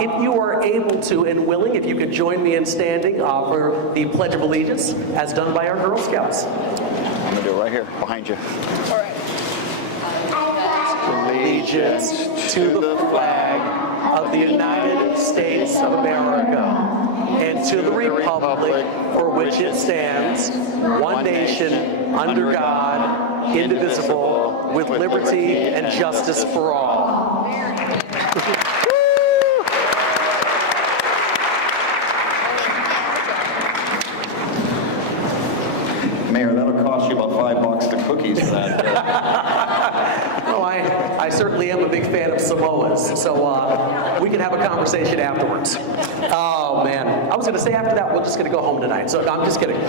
If you are able to and willing, if you could join me in standing for the Pledge of Allegiance as done by our Girl Scouts. I'm going to do it right here, behind you. All right. Allegiance to the flag of the United States of America and to the republic for which it stands, one nation, under God, indivisible, with liberty and justice for all. Mayor, that'll cost you about $5 to cookies for that. No, I certainly am a big fan of Samoas, so we can have a conversation afterwards. Oh, man. I was going to say after that, we're just going to go home tonight, so I'm just kidding.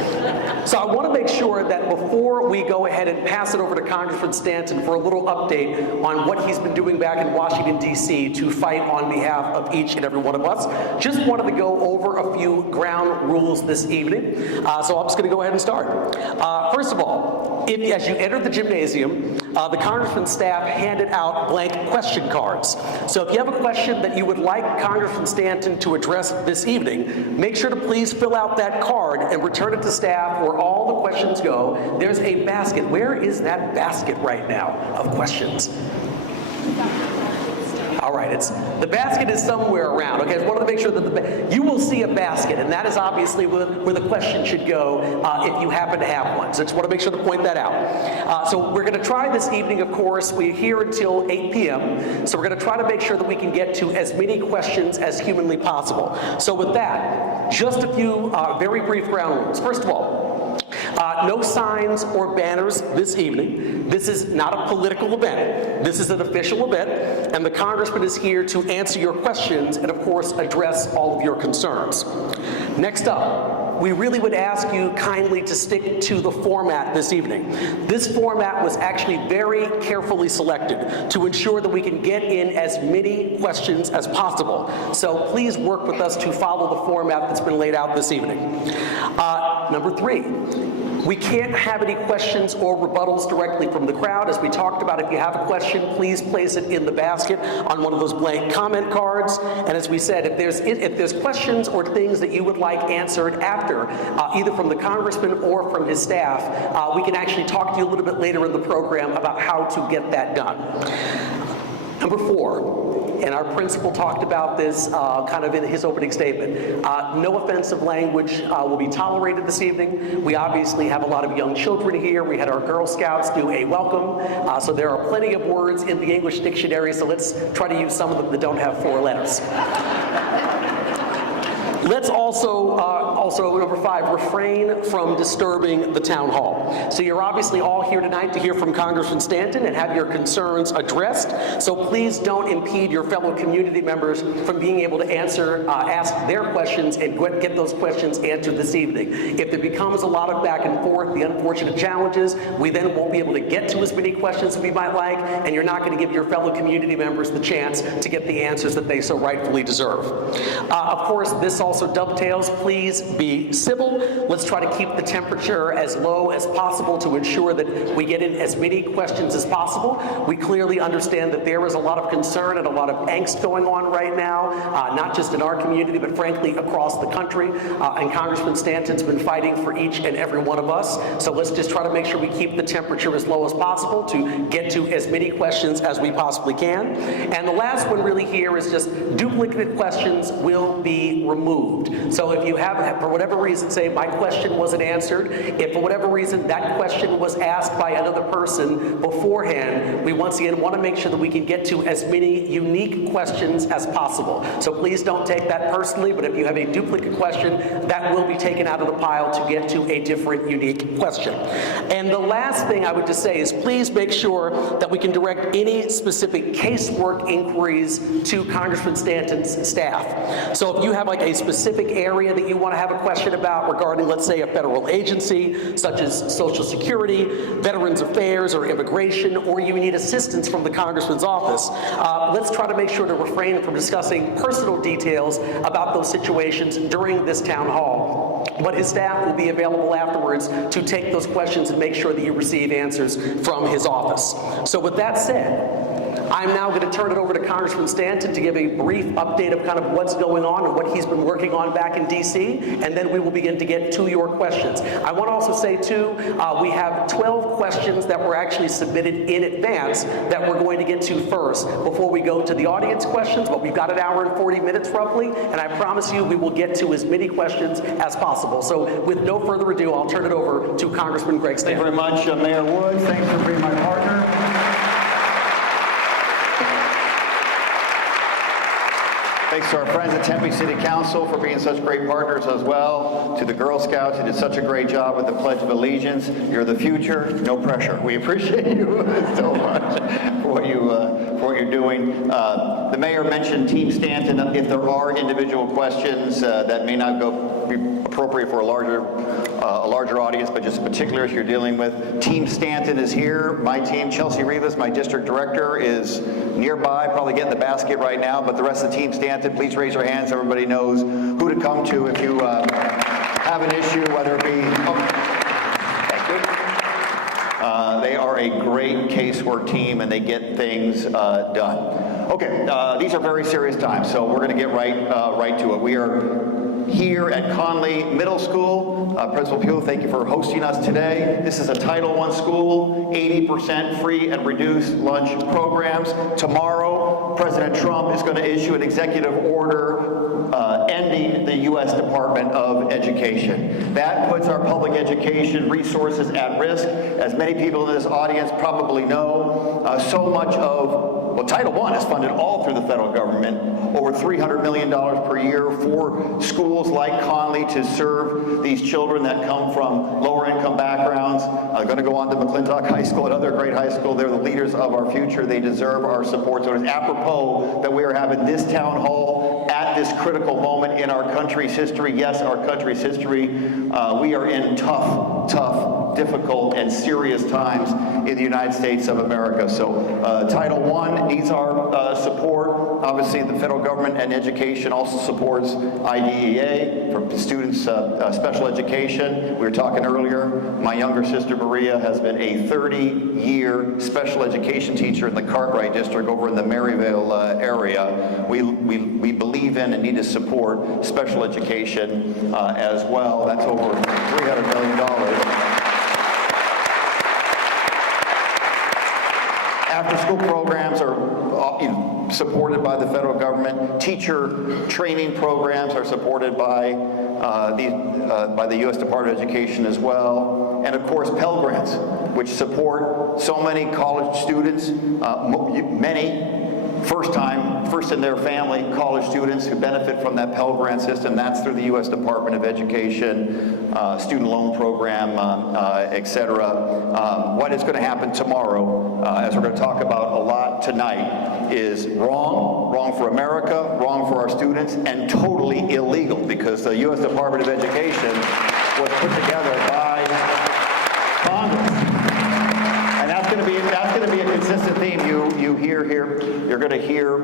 So I want to make sure that before we go ahead and pass it over to Congressman Stanton for a little update on what he's been doing back in Washington, D.C. to fight on behalf of each and every one of us, just wanted to go over a few ground rules this evening. So I'm just going to go ahead and start. First of all, as you enter the gymnasium, the Congressman's staff handed out blank question cards. So if you have a question that you would like Congressman Stanton to address this evening, make sure to please fill out that card and return it to staff where all the questions go. There's a basket. Where is that basket right now of questions? All right, the basket is somewhere around. Okay, I wanted to make sure that you will see a basket, and that is obviously where the question should go if you happen to have one. So I just want to make sure to point that out. So we're going to try this evening, of course. We're here until 8 p.m., so we're going to try to make sure that we can get to as many questions as humanly possible. So with that, just a few very brief ground rules. First of all, no signs or banners this evening. This is not a political event. This is an official event, and the Congressman is here to answer your questions and, of course, address all of your concerns. Next up, we really would ask you kindly to stick to the format this evening. This format was actually very carefully selected to ensure that we can get in as many questions as possible. So please work with us to follow the format that's been laid out this evening. Number 3. We can't have any questions or rebuttals directly from the crowd. As we talked about, if you have a question, please place it in the basket on one of those blank comment cards. And as we said, if there's questions or things that you would like answered after, either from the Congressman or from his staff, we can actually talk to you a little bit later in the program about how to get that done. Number 4, and our principal talked about this kind of in his opening statement. No offensive language will be tolerated this evening. We obviously have a lot of young children here. We had our Girl Scouts do a welcome. So there are plenty of words in the English dictionary, so let's try to use some of them that don't have 4 letters. Let's also number 5, refrain from disturbing the town hall. So you're obviously all here tonight to hear from Congressman Stanton and have your concerns addressed. So please don't impede your fellow community members from being able to ask their questions and get those questions answered this evening. If there becomes a lot of back and forth, the unfortunate challenges, we then won't be able to get to as many questions as we might like, and you're not going to give your fellow community members the chance to get the answers that they so rightfully deserve. Of course, this also dovetails. Please be civil. Let's try to keep the temperature as low as possible to ensure that we get in as many questions as possible. We clearly understand that there is a lot of concern and a lot of angst going on right now, not just in our community, but frankly across the country. And Congressman Stanton's been fighting for each and every one of us. So let's just try to make sure we keep the temperature as low as possible to get to as many questions as we possibly can. And the last one really here is just duplicative questions will be removed. So if you have, for whatever reason, say my question wasn't answered, if for whatever reason that question was asked by another person beforehand, we once again want to make sure that we can get to as many unique questions as possible. So please don't take that personally, but if you have a duplicate question, that will be taken out of the pile to get to a different unique question. And the last thing I would just say is please make sure that we can direct any specific casework inquiries to Congressman Stanton's staff. So if you have like a specific area that you want to have a question about regarding, let's say, a federal agency, such as Social Security, Veterans Affairs, or Immigration, or you need assistance from the Congressman's office, let's try to make sure to refrain from discussing personal details about those situations during this town hall. But his staff will be available afterwards to take those questions and make sure that you receive answers from his office. So with that said, I'm now going to turn it over to Congressman Stanton to give a brief update of kind of what's going on and what he's been working on back in D.C., and then we will begin to get to your questions. I want to also say, too, we have 12 questions that were actually submitted in advance that we're going to get to first before we go to the audience questions, but we've got an hour and 40 minutes roughly, and I promise you we will get to as many questions as possible. So with no further ado, I'll turn it over to Congressman Greg Thank Stanton. you very much, Mayor Wood. Thanks for being my partner. Thanks to our friends at Tempe City Council for being such great partners as well. To the Girl Scouts who did such a great job with the Pledge of Allegiance. You're the future, no pressure. We appreciate you so much for what you're doing. The mayor mentioned Team Stanton. If there are individual questions that may not be appropriate for a larger audience, but just particular issue you're dealing with, Team Stanton is here. My team, Chelsea Rivas, my district director, is nearby, probably getting the basket right now, but the rest of the Team Stanton, please raise your hands so everybody knows who to come to if you have an issue, whether it be... Thank you. They are a great casework team, and they get things done. Okay, these are very serious times, so we're going to get right to it. We are here at Conley Middle School. Principal Pugh, thank you for hosting us today. This is a Title I school, 80% free and reduced lunch programs. Tomorrow, President Trump is going to issue an executive order ending the U.S. Department of Education. That puts our public education resources at risk. As many people in this audience probably know, so much of Title I is funded all through the federal government, over $300 million per year for schools like Conley to serve these children that come from lower income backgrounds. Going to go on to McClintock High School, another great high school. They're the leaders of our future. They deserve our support. So it's apropos that we are having this town hall at this critical moment in our country's history. Yes, our country's history. We are in tough, difficult, and serious times in the United States of America. So Title I needs our support. Obviously, the federal government and education also supports IDEA for students' special education. We were talking earlier, my younger sister Maria has been a 30-year special education teacher in the Cartwright district over in the Maryvale area. We believe in and need to support special education as well. That's over $300 million. After-school programs are supported by the federal government. Teacher training programs are supported by the U.S. Department of Education as well. And of course, Pell Grants, which support so many college students, many first in their family college students who benefit from that Pell Grant system. That's through the U.S. Department of Education, student loan program, et cetera. What is going to happen tomorrow, as we're going to talk about a lot tonight, is wrong for America, wrong for our students, and totally illegal because the U.S. Department of Education was put together by Congress. And that's going to be a consistent theme you hear here. You're going to hear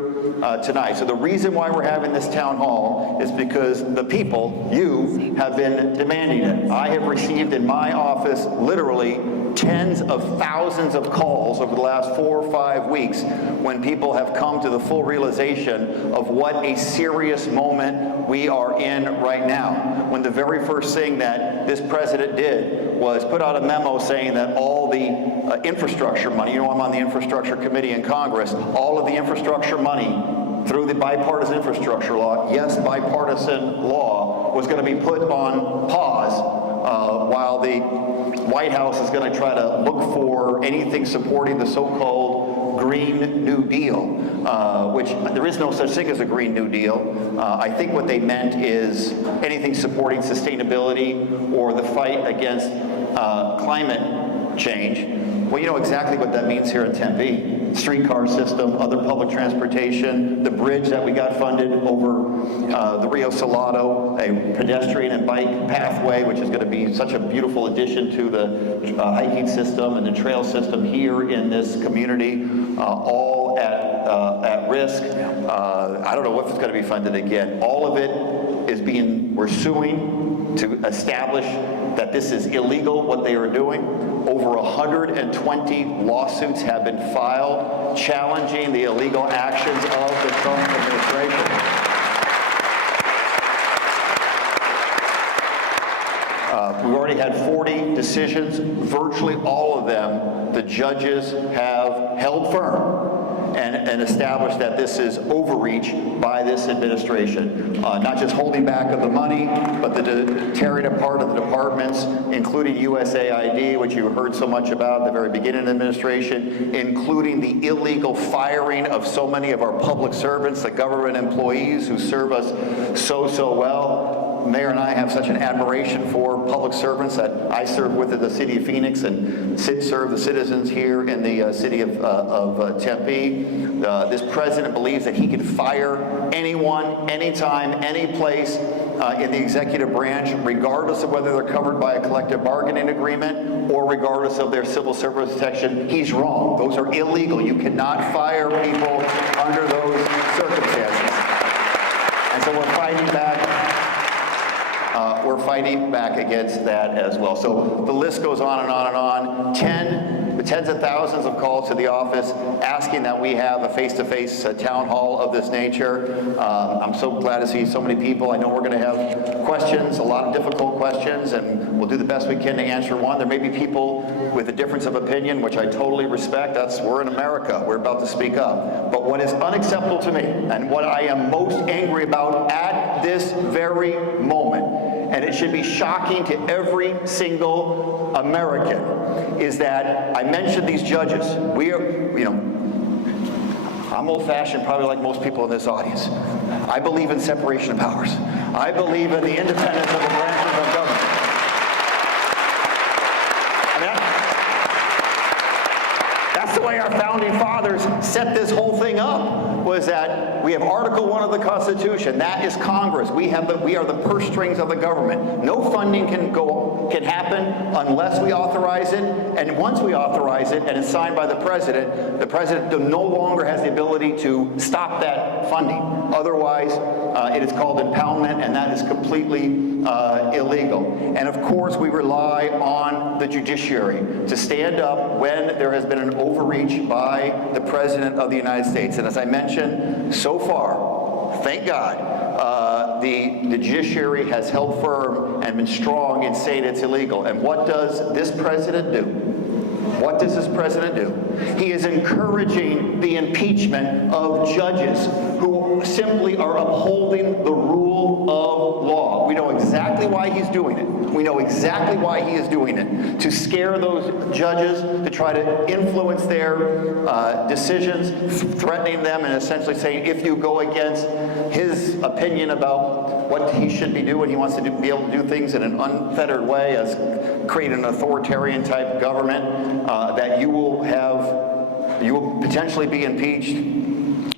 tonight. So the reason why we're having this town hall is because the people, you, have been demanding it. I have received in my office literally tens of thousands of calls over the last 4 or 5 weeks when people have come to the full realization of what a serious moment we are in right now. When the very first thing that this president did was put out a memo saying that all the infrastructure money, you know I'm on the infrastructure committee in Congress, all of the infrastructure money through the bipartisan infrastructure law, yes, bipartisan law, was going to be put on pause while the White House is going to try to look for anything supporting the so-called Green New Deal, which there is no such thing as a Green New Deal. I think what they meant is anything supporting sustainability or the fight against climate change. Well, you know exactly what that means here in Tempe. Streetcar system, other public transportation, the bridge that we got funded over the Rio Salado, a pedestrian and bike pathway, which is going to be such a beautiful addition to the hiking system and the trail system here in this community, all at risk. I don't know if it's going to be funded again. All of it is we're suing to establish that this is illegal, what they are doing. over 120 lawsuits have been filed challenging the illegal actions of the Trump administration. We've already had 40 decisions. Virtually all of them, the judges have held firm and established that this is overreach by this administration. Not just holding back of the money, but the tearing apart of the departments, including USAID, which you heard so much about at the very beginning of the administration, including the illegal firing of so many of our public servants, the government employees who serve us so well. Mayor and I have such an admiration for public servants that I serve with in the city of Phoenix and serve the citizens here in the city of Tempe. This president believes that he can fire anyone, anytime, any place in the executive branch, regardless of whether they're covered by a collective bargaining agreement or regardless of their civil service protection. He's wrong. Those are illegal. You cannot fire people under those circumstances. And so we're fighting back. We're fighting back against that as well. So the list goes on and on and on. Tens of thousands of calls to the office asking that we have a face-to-face town hall of this nature. I'm so glad to see so many people. I know we're going to have questions, a lot of difficult questions, and we'll do the best we can to answer one. There may be people with a difference of opinion, which I totally respect. We're in America. We're about to speak up. But what is unacceptable to me, and what I am most angry about at this very moment, and it should be shocking to every single American, is that I mentioned these judges. We are, I'm old-fashioned, probably like most people in this audience. I believe in separation of powers. I believe in the independence of the branches of government. That's the way our founding fathers set this whole thing up, was that we have Article 1 of the Constitution. That is Congress. We are the purse strings of the government. No funding can happen unless we authorize it. And once we authorize it and it's signed by the president no longer has the ability to stop that funding. Otherwise, it is called impoundment, and that is completely illegal. And of course, we rely on the judiciary to stand up when there has been an overreach by the President of the United States. And as I mentioned, so far, thank God, the judiciary has held firm and been strong in saying it's illegal. And what does this president do? What does this president do? He is encouraging the impeachment of judges who simply are upholding the rule of law. We know exactly why he's doing it. We know exactly why he is doing it. To scare those judges, to try to influence their decisions, threatening them and essentially saying, if you go against his opinion about what he should be doing, he wants to be able to do things in an unfettered way, as create an authoritarian type government, that you will potentially be impeached.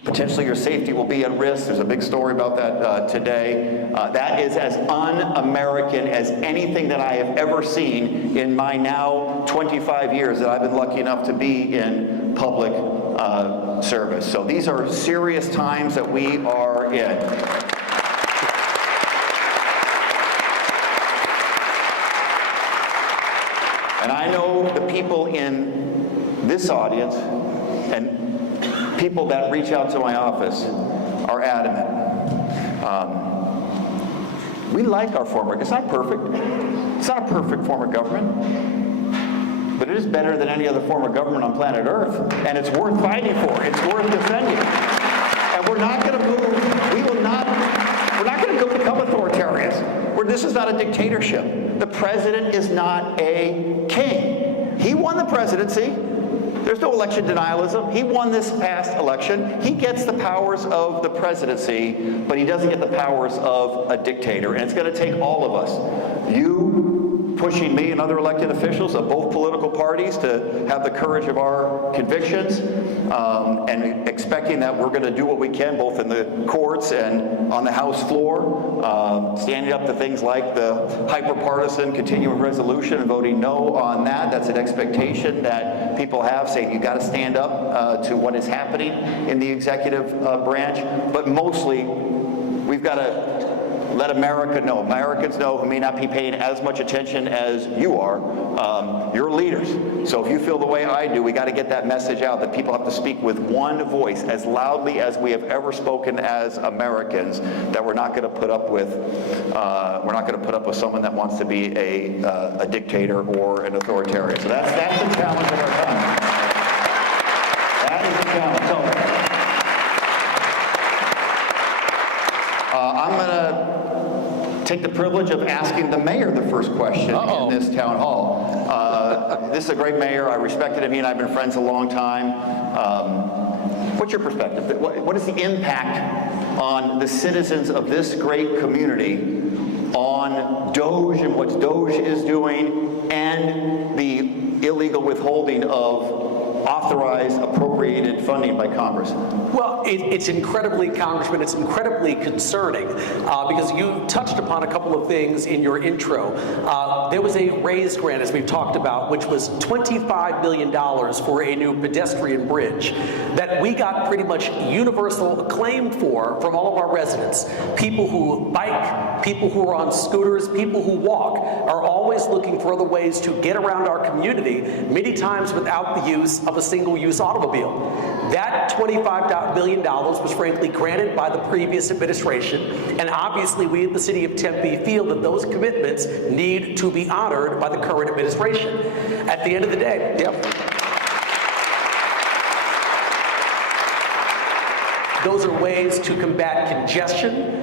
Potentially your safety will be at risk. There's a big story about that today. That is as un-American as anything that I have ever seen in my now 25 years that I've been lucky enough to be in public service. So these are serious times that we are in. And I know the people in this audience and people that reach out to my office are adamant. We like our former, it's not perfect. It's not a perfect form of government, but it is better than any other form of government on planet Earth, and it's worth fighting for. It's worth defending. And we're not going to move. We're not going to go become authoritarians. This is not a dictatorship. The president is not a king. He won the presidency. There's no election denialism. He won this past election. He gets the powers of the presidency, but he doesn't get the powers of a dictator. And it's going to take all of us. You pushing me and other elected officials of both political parties to have the courage of our convictions, and expecting that we're going to do what we can both in the courts and on the House floor, standing up to things like the hyper-partisan continuing resolution and voting no on that. That's an expectation that people have, saying you got to stand up to what is happening in the executive branch. But mostly, we've got to let America know, Americans know who may not be paying as much attention as you are, you're leaders. So if you feel the way I do, we got to get that message out that people have to speak with one voice as loudly as we have ever spoken as Americans, that we're not going to put up with someone that wants to be a dictator or an authoritarian. So that's the challenge of our time. That is the challenge. So, I'm going to take the privilege of asking the mayor the first question in this town hall. This is a great mayor. I respected him. He and I have been friends a long time. What's your perspective? What is the impact on the citizens of this great community on DOGE and what DOGE is doing and the illegal withholding of authorized appropriated funding by Congress? Well, it's incredibly, Congressman, it's incredibly concerning because you touched upon a couple of things in your intro. There was a raised grant, as we've talked about, which was $25 million for a new pedestrian bridge that we got pretty much universal acclaim for from all of our residents. People who bike, people who are on scooters, people who walk are always looking for other ways to get around our community, many times without the use of a single-use automobile. That $25 million was frankly granted by the previous administration, and obviously we at the City of Tempe feel that those commitments need to be honored by the current administration. At the end of the day, those are ways to combat congestion.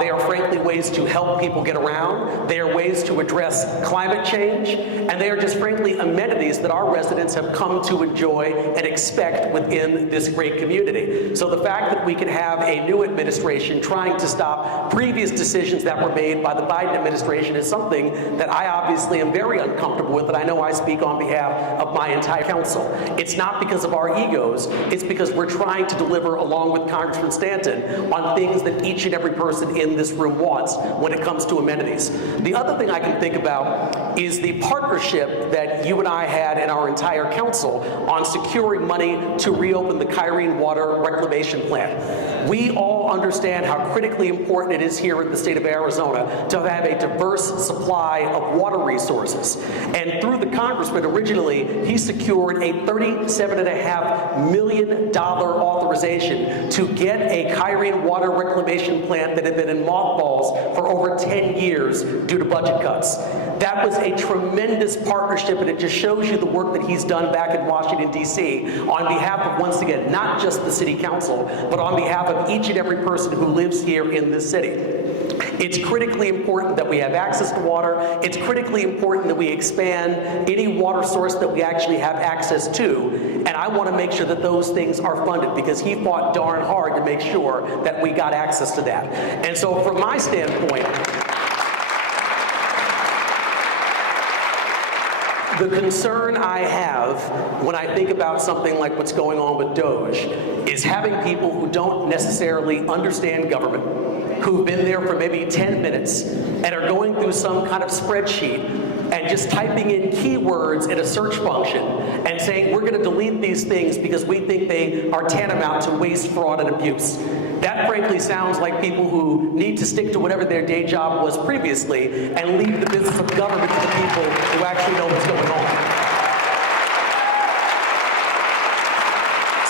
They are frankly ways to help people get around. They are ways to address climate change. And they are just frankly amenities that our residents have come to enjoy and expect within this great community. So the fact that we can have a new administration trying to stop previous decisions that were made by the Biden administration is something that I obviously am very uncomfortable with, and I know I speak on behalf of my entire council. It's not because of our egos, it's because we're trying to deliver, along with Congressman Stanton, on things that each and every person in this room wants when it comes to amenities. The other thing I can think about is the partnership that you and I had in our entire council on securing money to reopen the Kyrene Water Reclamation Plant. We all understand how critically important it is here in the state of Arizona to have a diverse supply of water resources. And through the congressman, originally, he secured a $37.5 million authorization to get a Kyrene Water Reclamation Plant that had been in mothballs for over 10 years due to budget cuts. That was a tremendous partnership, and it just shows you the work that he's done back in Washington, D.C. on behalf of, once again, not just the city council, but on behalf of each and every person who lives here in this city. It's critically important that we have access to water. It's critically important that we expand any water source that we actually have access to. And I want to make sure that those things are funded because he fought darn hard to make sure that we got access to that. And so from my standpoint, the concern I have when I think about something like what's going on with DOGE is having people who don't necessarily understand government, who've been there for maybe 10 minutes and are going through some kind of spreadsheet and just typing in keywords in a search function and saying, we're going to delete these things because we think they are tantamount to waste, fraud, and abuse. That frankly sounds like people who need to stick to whatever their day job was previously and leave the business of government to the people who actually know what's going on.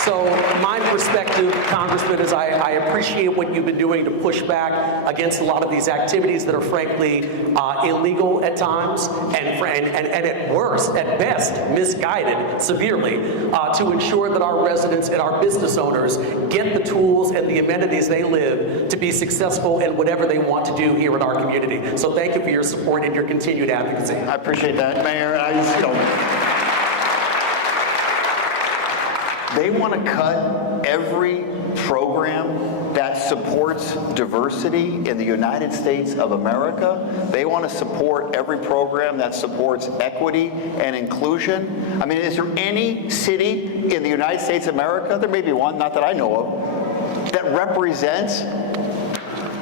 So my perspective, Congressman, is I appreciate what you've been doing to push back against a lot of these activities that are frankly illegal at times and at worst, at best, misguided severely to ensure that our residents and our business owners get the tools and the amenities they live to be successful in whatever they want to do here in our community. So thank you for your support and your continued advocacy. I appreciate that, Mayor. They want to cut every program that supports diversity in the United States of America. They want to support every program that supports equity and inclusion. I mean, is there any city in the United States of America, there may be one, not that I know of, that represents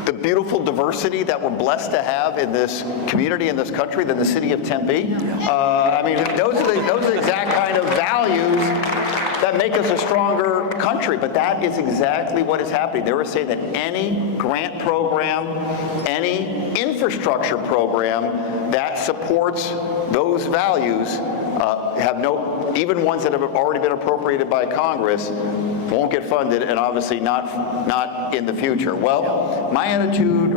the beautiful diversity that we're blessed to have in this community, in this country, than the city of Tempe? I mean, those are the exact kind of values that make us a stronger country. But that is exactly what is happening. They were saying that any grant program, any infrastructure program that supports those values even ones that have already been appropriated by Congress won't get funded, and obviously not in the future. Well, my attitude and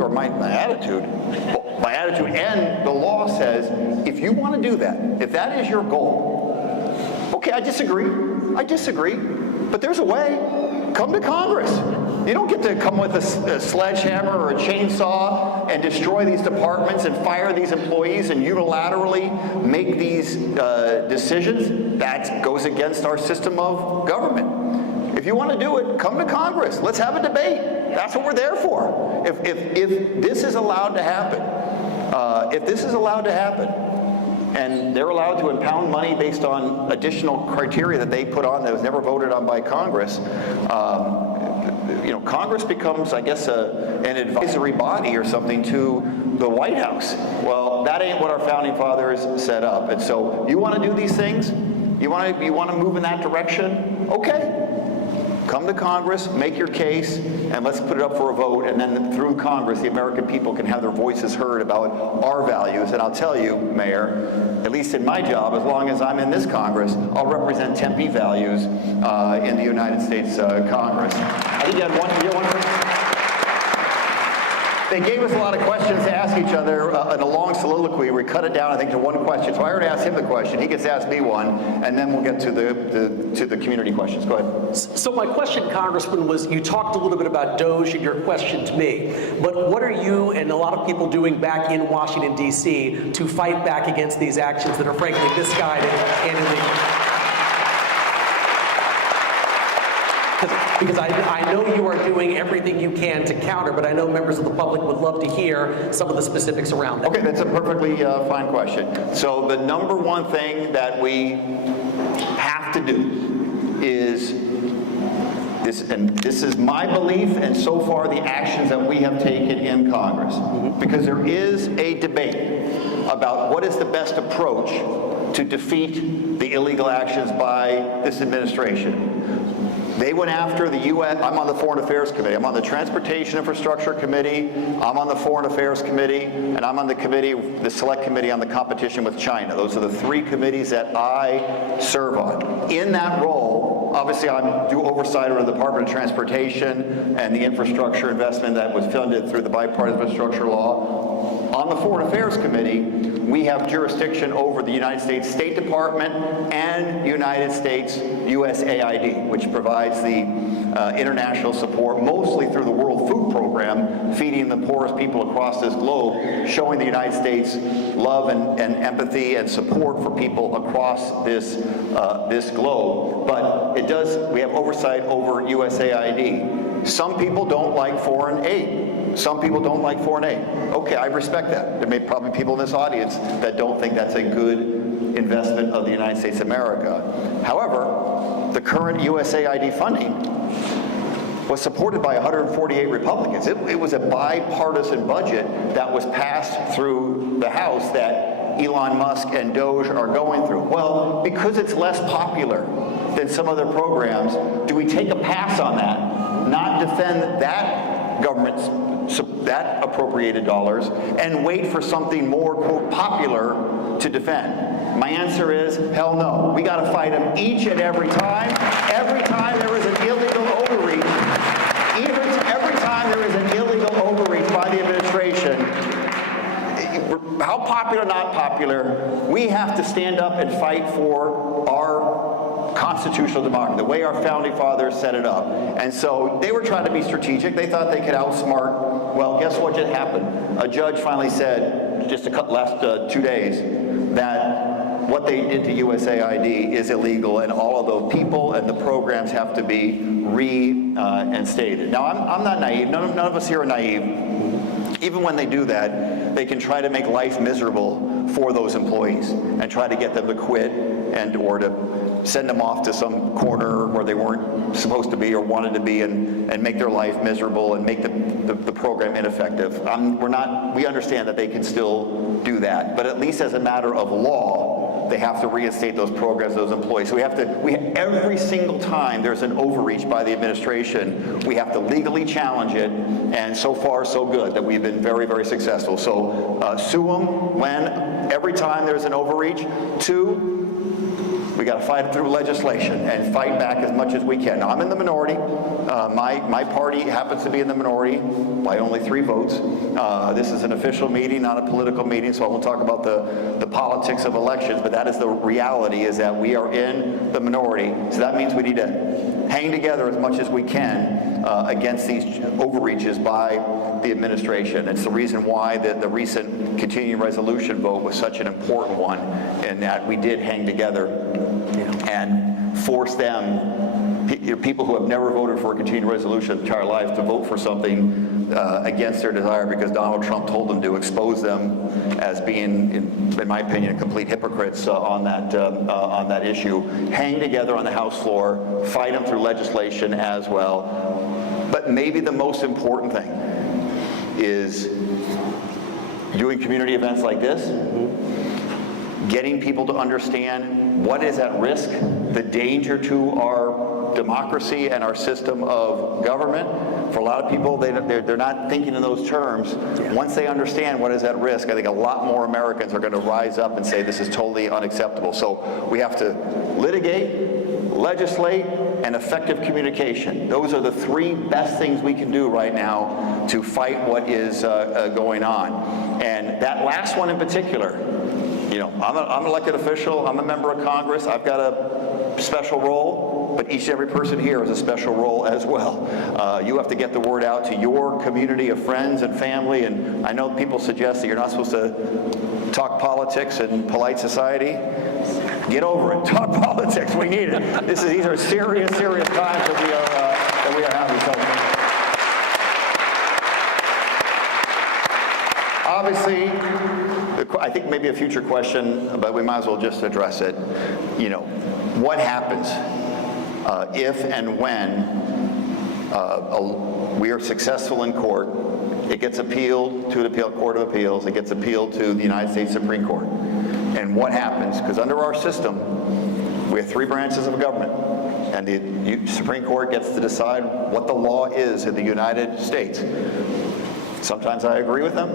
the law says, if you want to do that, if that is your goal, okay, I disagree, but there's a way. Come to Congress. You don't get to come with a sledgehammer or a chainsaw and destroy these departments and fire these employees and unilaterally make these decisions. That goes against our system of government. If you want to do it, come to Congress. Let's have a debate. That's what we're there for. If this is allowed to happen, and they're allowed to impound money based on additional criteria that they put on that was never voted on by Congress, Congress becomes, I guess, an advisory body or something to the White House. Well, that ain't what our founding fathers set up. And so, you want to do these things? You want to move in that direction? Okay. Come to Congress, make your case, and let's put it up for a vote, and then through Congress, the American people can have their voices heard about our values. And I'll tell you, Mayor, at least in my job, as long as I'm in this Congress, I'll represent Tempe values in the United States Congress. I think you had one. They gave us a lot of questions to ask each other in a long soliloquy. We cut it down, I think, to one question. So I already asked him the question. He gets to ask me one, and then we'll get to the community questions. Go ahead. So my question, Congressman, was you talked a little bit about DOGE in your question to me, but what are you and a lot of people doing back in Washington, D.C. to fight back against these actions that are frankly misguided and illegal? Because I know you are doing everything you can to counter, but I know members of the public would love to hear some of the specifics around that. Okay, that's a perfectly fine question. So the number one thing that we have to do is this, and this is my belief, and so far the actions that we have taken in Congress, because there is a debate about what is the best approach to defeat the illegal actions by this administration. They went after the U.S. I'm on the Foreign Affairs Committee. I'm on the Transportation Infrastructure Committee. I'm on the Foreign Affairs Committee. And I'm on the Select Committee on the Competition with China. Those are the three committees that I serve on. In that role, obviously I do oversight of the Department of Transportation and the infrastructure investment that was funded through the bipartisan infrastructure law. On the Foreign Affairs Committee, we have jurisdiction over the United States State Department and United States USAID, which provides the international support, mostly through the World Food Program, feeding the poorest people across this globe, showing the United States love and empathy and support for people across this globe. But we have oversight over USAID. Some people don't like foreign aid. Some people don't like foreign aid. Okay, I respect that. There may probably be people in this audience that don't think that's a good investment of the United States of America. However, the current USAID funding was supported by 148 Republicans. It was a bipartisan budget that was passed through the House that Elon Musk and DOGE are going through. Well, because it's less popular than some other programs, do we take a pass on that, not defend that government's that appropriated dollars, and wait for something more, quote, popular to defend? My answer is, hell no. We got to fight them each and every time. Every time there is an illegal overreach, every time there is an illegal overreach by the administration, how popular or not popular, we have to stand up and fight for our constitutional democracy, the way our founding fathers set it up. And so they were trying to be strategic. They thought they could outsmart. Well, guess what just happened? A judge finally said, just the last 2 days, that what they did to USAID is illegal, and all of those people and the programs have to be reinstated. Now, I'm not naive. None of us here are naive. Even when they do that, they can try to make life miserable for those employees and try to get them to quit or to send them off to some corner where they weren't supposed to be or wanted to be, and make their life miserable and make the program ineffective. We understand that they can still do that, but at least as a matter of law, they have to reinstate those programs, those employees. So every single time there's an overreach by the administration, we have to legally challenge it, and so far so good, that we've been very, very successful. So sue them every time there's an overreach. 2, we got to fight it through legislation and fight back as much as we can. Now, I'm in the minority. My party happens to be in the minority by only 3 votes. This is an official meeting, not a political meeting, so I won't talk about the politics of elections, but that is the reality, is that we are in the minority. So that means we need to hang together as much as we can against these overreaches by the administration. It's the reason why the recent continuing resolution vote was such an important one, in that we did hang together and force them, people who have never voted for a continuing resolution in their entire life, to vote for something against their desire because Donald Trump told them to, expose them as being, in my opinion, complete hypocrites on that issue. Hang together on the House floor, fight them through legislation as well. But maybe the most important thing is doing community events like this, getting people to understand what is at risk, the danger to our democracy and our system of government. For a lot of people, they're not thinking in those terms. Once they understand what is at risk, I think a lot more Americans are going to rise up and say this is totally unacceptable. So we have to litigate, legislate, and effective communication. Those are the 3 best things we can do right now to fight what is going on. And that last one in particular, I'm an elected official, I'm a member of Congress, I've got a special role, but each and every person here has a special role as well. You have to get the word out to your community of friends and family, and I know people suggest that you're not supposed to talk politics in polite society. Get over it. Talk politics. We need it. These are serious, serious times that we are having. So, obviously, I think maybe a future question, but we might as well just address it. What happens if and when we are successful in court? It gets appealed to the Court of Appeals. It gets appealed to the United States Supreme Court. And what happens? Because under our system, we have 3 branches of government, and the Supreme Court gets to decide what the law is in the United States. Sometimes I agree with them,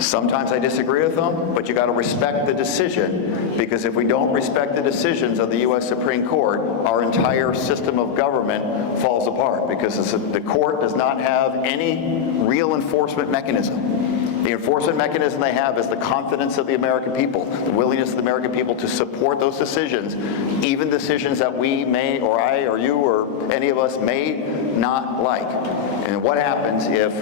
sometimes I disagree with them, but you got to respect the decision, because if we don't respect the decisions of the U.S. Supreme Court, our entire system of government falls apart, because the court does not have any real enforcement mechanism. The enforcement mechanism they have is the confidence of the American people, the willingness of the American people to support those decisions, even decisions that we may, or I, or you, or any of us may not like. And what happens if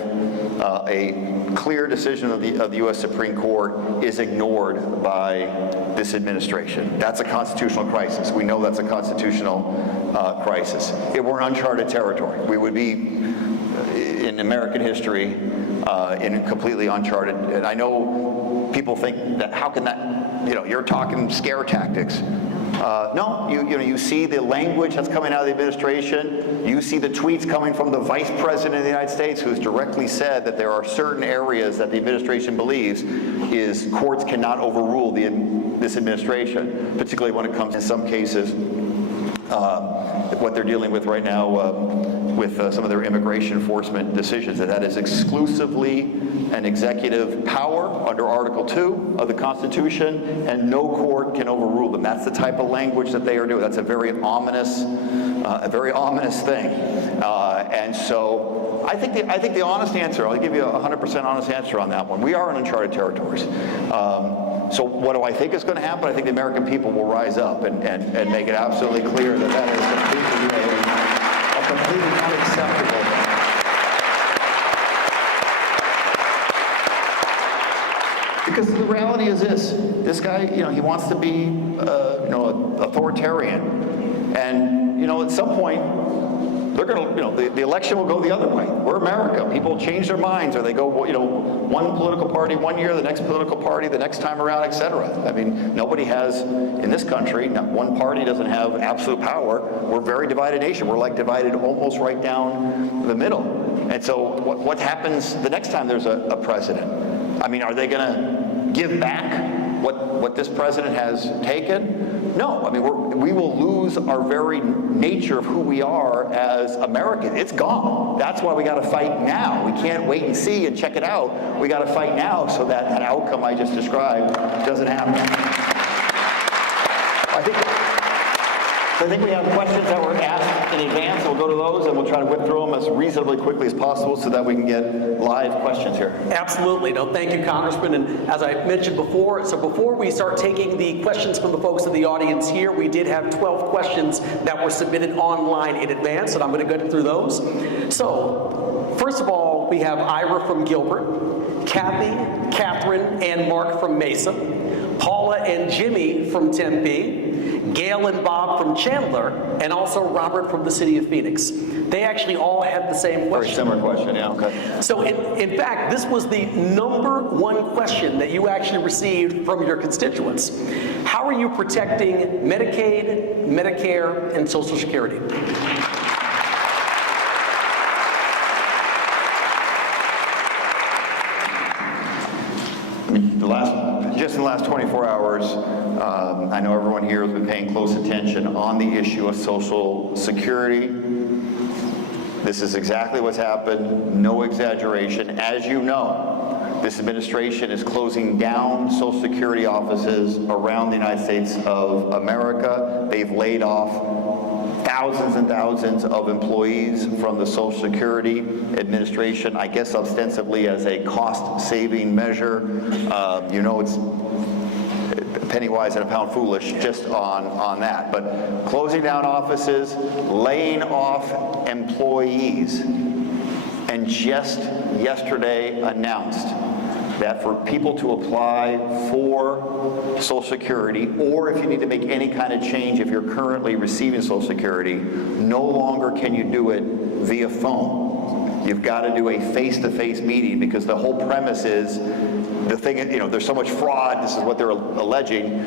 a clear decision of the U.S. Supreme Court is ignored by this administration? That's a constitutional crisis. We know that's a constitutional crisis. If we're in uncharted territory, we would be in American history in completely uncharted. And I know people think that, how can that, you're talking scare tactics. No, you see the language that's coming out of the administration. You see the tweets coming from the Vice President of the United States, who's directly said that there are certain areas that the administration believes courts cannot overrule this administration, particularly when it comes, in some cases, what they're dealing with right now with some of their immigration enforcement decisions, that is exclusively an executive power under Article 2 of the Constitution, and no court can overrule them. That's the type of language that they are doing. That's a very ominous thing. And so I think the honest answer, I'll give you a 100% honest answer on that one. We are in uncharted territories. So what do I think is going to happen? I think the American people will rise up and make it absolutely clear that is a completely unacceptable. Because the reality is this guy, he wants to be, authoritarian. And, at some point, they're going to, the election will go the other way. We're America. People change their minds, or they go, one political party one year, the next political party the next time around, etc. I mean, nobody has, in this country, not one party doesn't have absolute power. We're a very divided nation. We're like divided almost right down the middle. And so what happens the next time there's a president? I mean, are they going to give back what this president has taken? No, I mean, we will lose our very nature of who we are as Americans. It's gone. That's why we got to fight now. We can't wait and see and check it out. We got to fight now so that that outcome I just described doesn't happen. I think we have questions that were asked in advance. We'll go to those and we'll try to whip through them as reasonably quickly as possible so that we can get live questions here. Absolutely. No, thank you, Congressman. And as I mentioned before, so before we start taking the questions from the folks in the audience here, we did have 12 questions that were submitted online in advance, and I'm going to go through those. So, first of all, we have Ira from Gilbert, Kathy, Catherine, and Mark from Mesa, Paula and Jimmy from Tempe, Gail and Bob from Chandler, and also Robert from the city of Phoenix. They actually all had the same question. Very similar question, yeah, okay. So in fact, this was the #1 question that you actually received from your constituents. How are you protecting Medicaid, Medicare, and Social Security? Just in the last 24 hours, I know everyone here has been paying close attention on the issue of Social Security. This is exactly what's happened, no exaggeration. As you know, this administration is closing down Social Security offices around the United States of America. They've laid off thousands and thousands of employees from the Social Security Administration, I guess ostensibly as a cost-saving measure. You know, it's penny wise and a pound foolish just on that. But closing down offices, laying off employees, and just yesterday announced that for people to apply for Social Security, or if you need to make any kind of change if you're currently receiving Social Security, no longer can you do it via phone. You've got to do a face-to-face meeting, because the whole premise is the thing, you know, there's so much fraud. This is what they're alleging.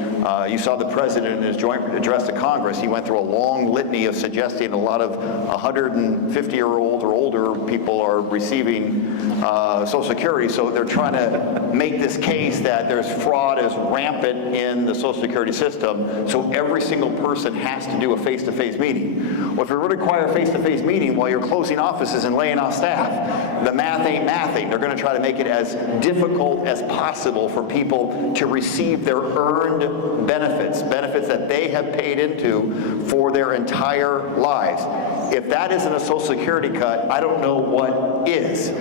You saw the president in his joint address to Congress. He went through a long litany of suggesting a lot of 150-year-old or older people are receiving Social Security. So they're trying to make this case that there's fraud is rampant in the Social Security system. So every single person has to do a face-to-face meeting. Well, if you require a face-to-face meeting while you're closing offices and laying off staff, the math ain't mathing. They're going to try to make it as difficult as possible for people to receive their earned benefits, benefits that they have paid into for their entire lives. If that isn't a Social Security cut, I don't know what is.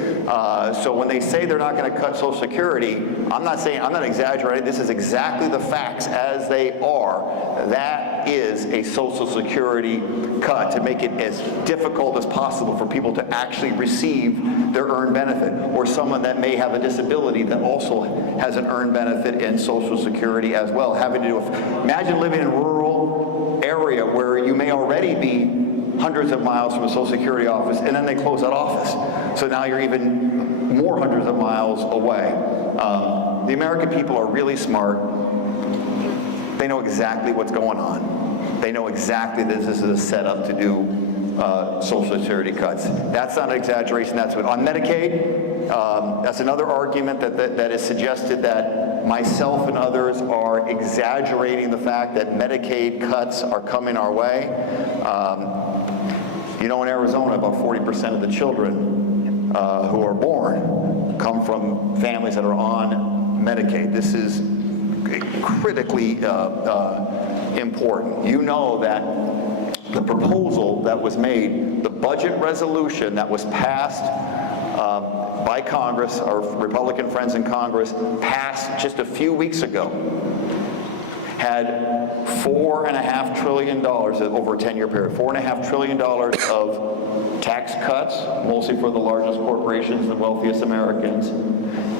So when they say they're not going to cut Social Security, I'm not exaggerating. This is exactly the facts as they are. That is a Social Security cut to make it as difficult as possible for people to actually receive their earned benefit, or someone that may have a disability that also has an earned benefit in Social Security as well. Having to do with, imagine living in a rural area where you may already be hundreds of miles from a Social Security office, and then they close that office. So now you're even more hundreds of miles away. The American people are really smart. They know exactly what's going on. They know exactly that this is a setup to do Social Security cuts. That's not an exaggeration. That's what on Medicaid. That's another argument that is suggested that myself and others are exaggerating the fact that Medicaid cuts are coming our way. You know, in Arizona, about 40% of the children who are born come from families that are on Medicaid. This is critically important. You know that the proposal that was made, the budget resolution that was passed by Congress, our Republican friends in Congress, passed just a few weeks ago, had $4.5 trillion over a 10-year period, $4.5 trillion of tax cuts, mostly for the largest corporations and wealthiest Americans.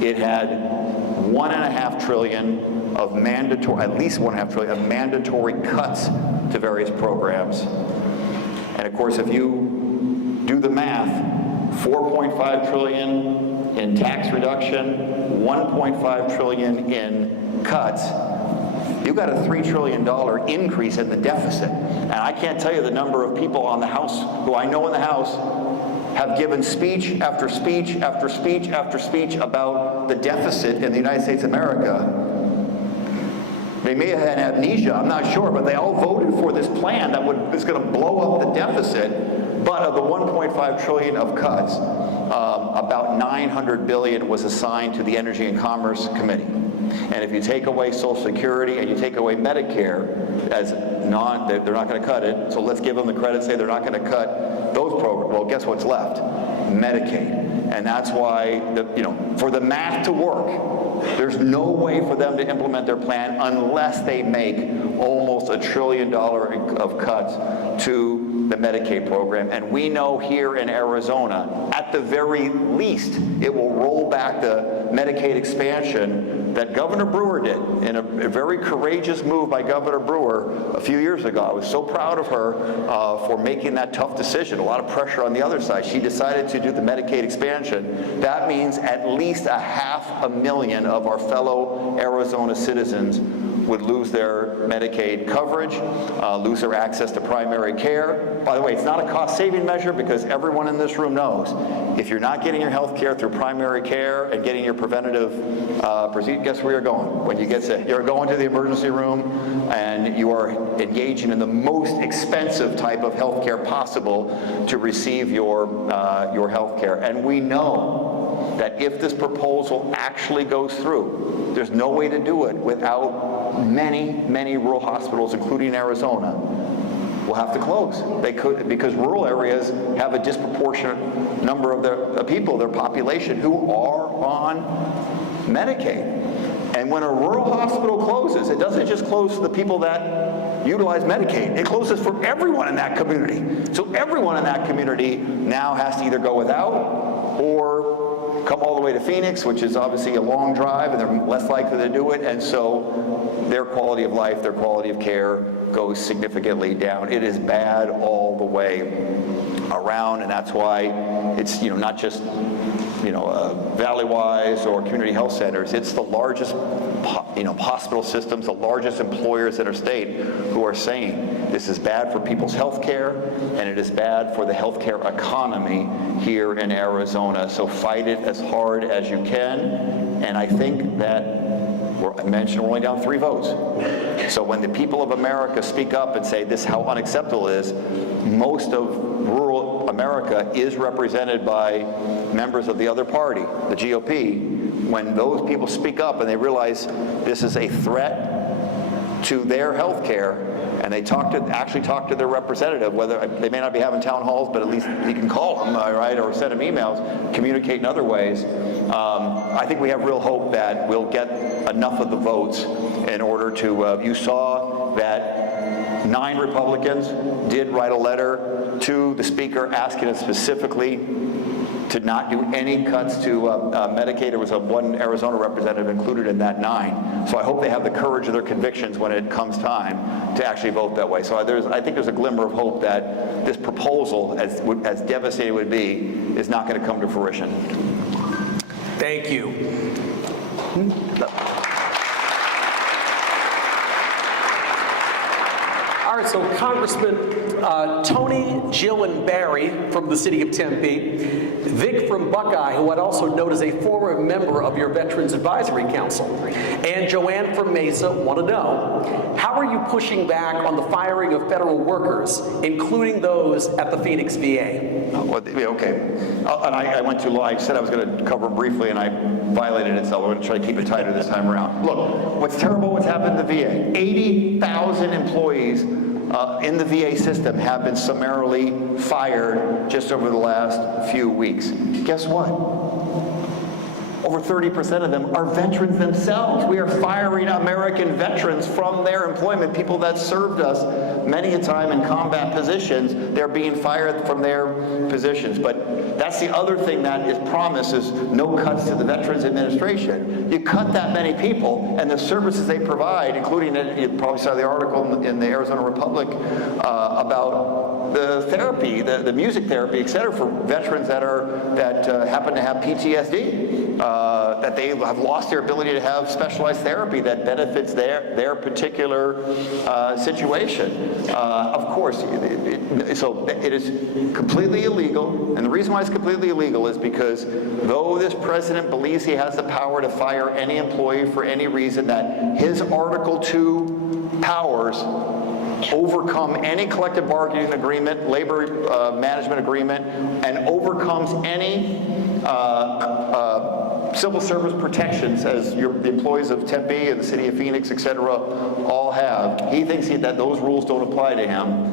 It had $1.5 trillion of mandatory, at least $1.5 trillion of mandatory cuts to various programs. And of course, if you do the math, $4.5 trillion in tax reduction, $1.5 trillion in cuts, you've got a $3 trillion increase in the deficit. And I can't tell you the number of people on the House, who I know in the House, have given speech after speech after speech after speech about the deficit in the United States of America. They may have had amnesia, I'm not sure, but they all voted for this plan that is going to blow up the deficit. But of the 1.5 trillion of cuts, about 900 billion was assigned to the Energy and Commerce Committee. And if you take away Social Security and you take away Medicare, they're not going to cut it. So let's give them the credit, say they're not going to cut those programs. Well, guess what's left? Medicaid. And that's why, for the math to work, there's no way for them to implement their plan unless they make almost $1 trillion of cuts to the Medicaid program. And we know here in Arizona, at the very least, it will roll back the Medicaid expansion that Governor Brewer did in a very courageous move by Governor Brewer a few years ago. I was so proud of her for making that tough decision. A lot of pressure on the other side. She decided to do the Medicaid expansion. That means at least 500,000 of our fellow Arizona citizens would lose their Medicaid coverage, lose their access to primary care. By the way, it's not a cost-saving measure because everyone in this room knows if you're not getting your health care through primary care and getting your preventative procedure, guess where you're going when you get sick? You're going to the emergency room and you are engaging in the most expensive type of health care possible to receive your health care. And we know that if this proposal actually goes through, there's no way to do it without many rural hospitals, including Arizona, will have to close. They could, because rural areas have a disproportionate number of their people, their population, who are on Medicaid. And when a rural hospital closes, it doesn't just close to the people that utilize Medicaid. It closes for everyone in that community. So everyone in that community now has to either go without or come all the way to Phoenix, which is obviously a long drive, and they're less likely to do it. And so their quality of life, their quality of care goes significantly down. It is bad all the way around, and that's why it's not just Valley-wise or community health centers. It's the largest hospital systems, the largest employers in our state who are saying this is bad for people's health care and it is bad for the healthcare economy here in Arizona. So fight it as hard as you can. And I think that I mentioned we're only down 3 votes. So when the people of America speak up and say this is how unacceptable it is, most of rural America is represented by members of the other party, the GOP. When those people speak up and they realize this is a threat to their health care, and they actually talk to their representative, whether they may not be having town halls, but at least you can call them, right, or send them emails, communicate in other ways. I think we have real hope that we'll get enough of the votes in order to, you saw that 9 Republicans did write a letter to the Speaker asking us specifically to not do any cuts to Medicaid. There was one Arizona representative included in that 9. So I hope they have the courage of their convictions when it comes time to actually vote that way. So I think there's a glimmer of hope that this proposal, as devastating it would be, is not going to come to fruition. Thank you. All right, so Congressman Tony, Jill, and Barry from the city of Tempe, Vic from Buckeye, who I'd also note is a former member of your Veterans Advisory Council, and Joanne from Mesa want to know, how are you pushing back on the firing of federal workers, including those at the Phoenix VA? Okay. And I went too long. I said I was going to cover briefly, and I violated it, so I'm going to try to keep it tighter this time around. Look, what's terrible what's happened in the VA. 80,000 employees in the VA system have been summarily fired just over the last few weeks. Guess what? Over 30% of them are veterans themselves. We are firing American veterans from their employment, people that served us many a time in combat positions. They're being fired from their positions. But that's the other thing that is promised is no cuts to the Veterans Administration. You cut that many people and the services they provide, including, you probably saw the article in the Arizona Republic about the therapy, the music therapy, et cetera, for veterans that happen to have PTSD. that they have lost their ability to have specialized therapy that benefits their particular situation. Of course, so it is completely illegal, and the reason why it's completely illegal is because though this president believes he has the power to fire any employee for any reason, that his Article 2 powers overcome any collective bargaining agreement, labor management agreement, and overcomes any civil service protections as the employees of Tempe and the city of Phoenix, et cetera, all have. He thinks that those rules don't apply to him.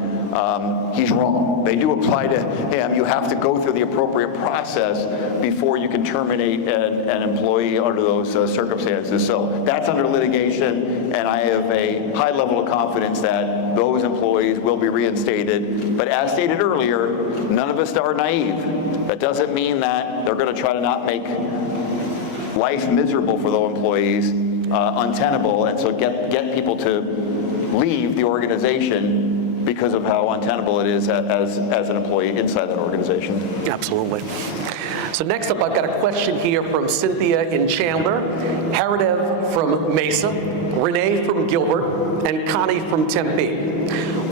He's wrong. They do apply to him. You have to go through the appropriate process before you can terminate an employee under those circumstances. So that's under litigation, and I have a high level of confidence that those employees will be reinstated. But as stated earlier, none of us are naive. That doesn't mean that they're going to try to not make life miserable for those employees, untenable, and so get people to leave the organization because of how untenable it is as an employee inside that organization. Absolutely. So next up, I've got a question here from Cynthia in Chandler, Haradev from Mesa, Renee from Gilbert, and Connie from Tempe.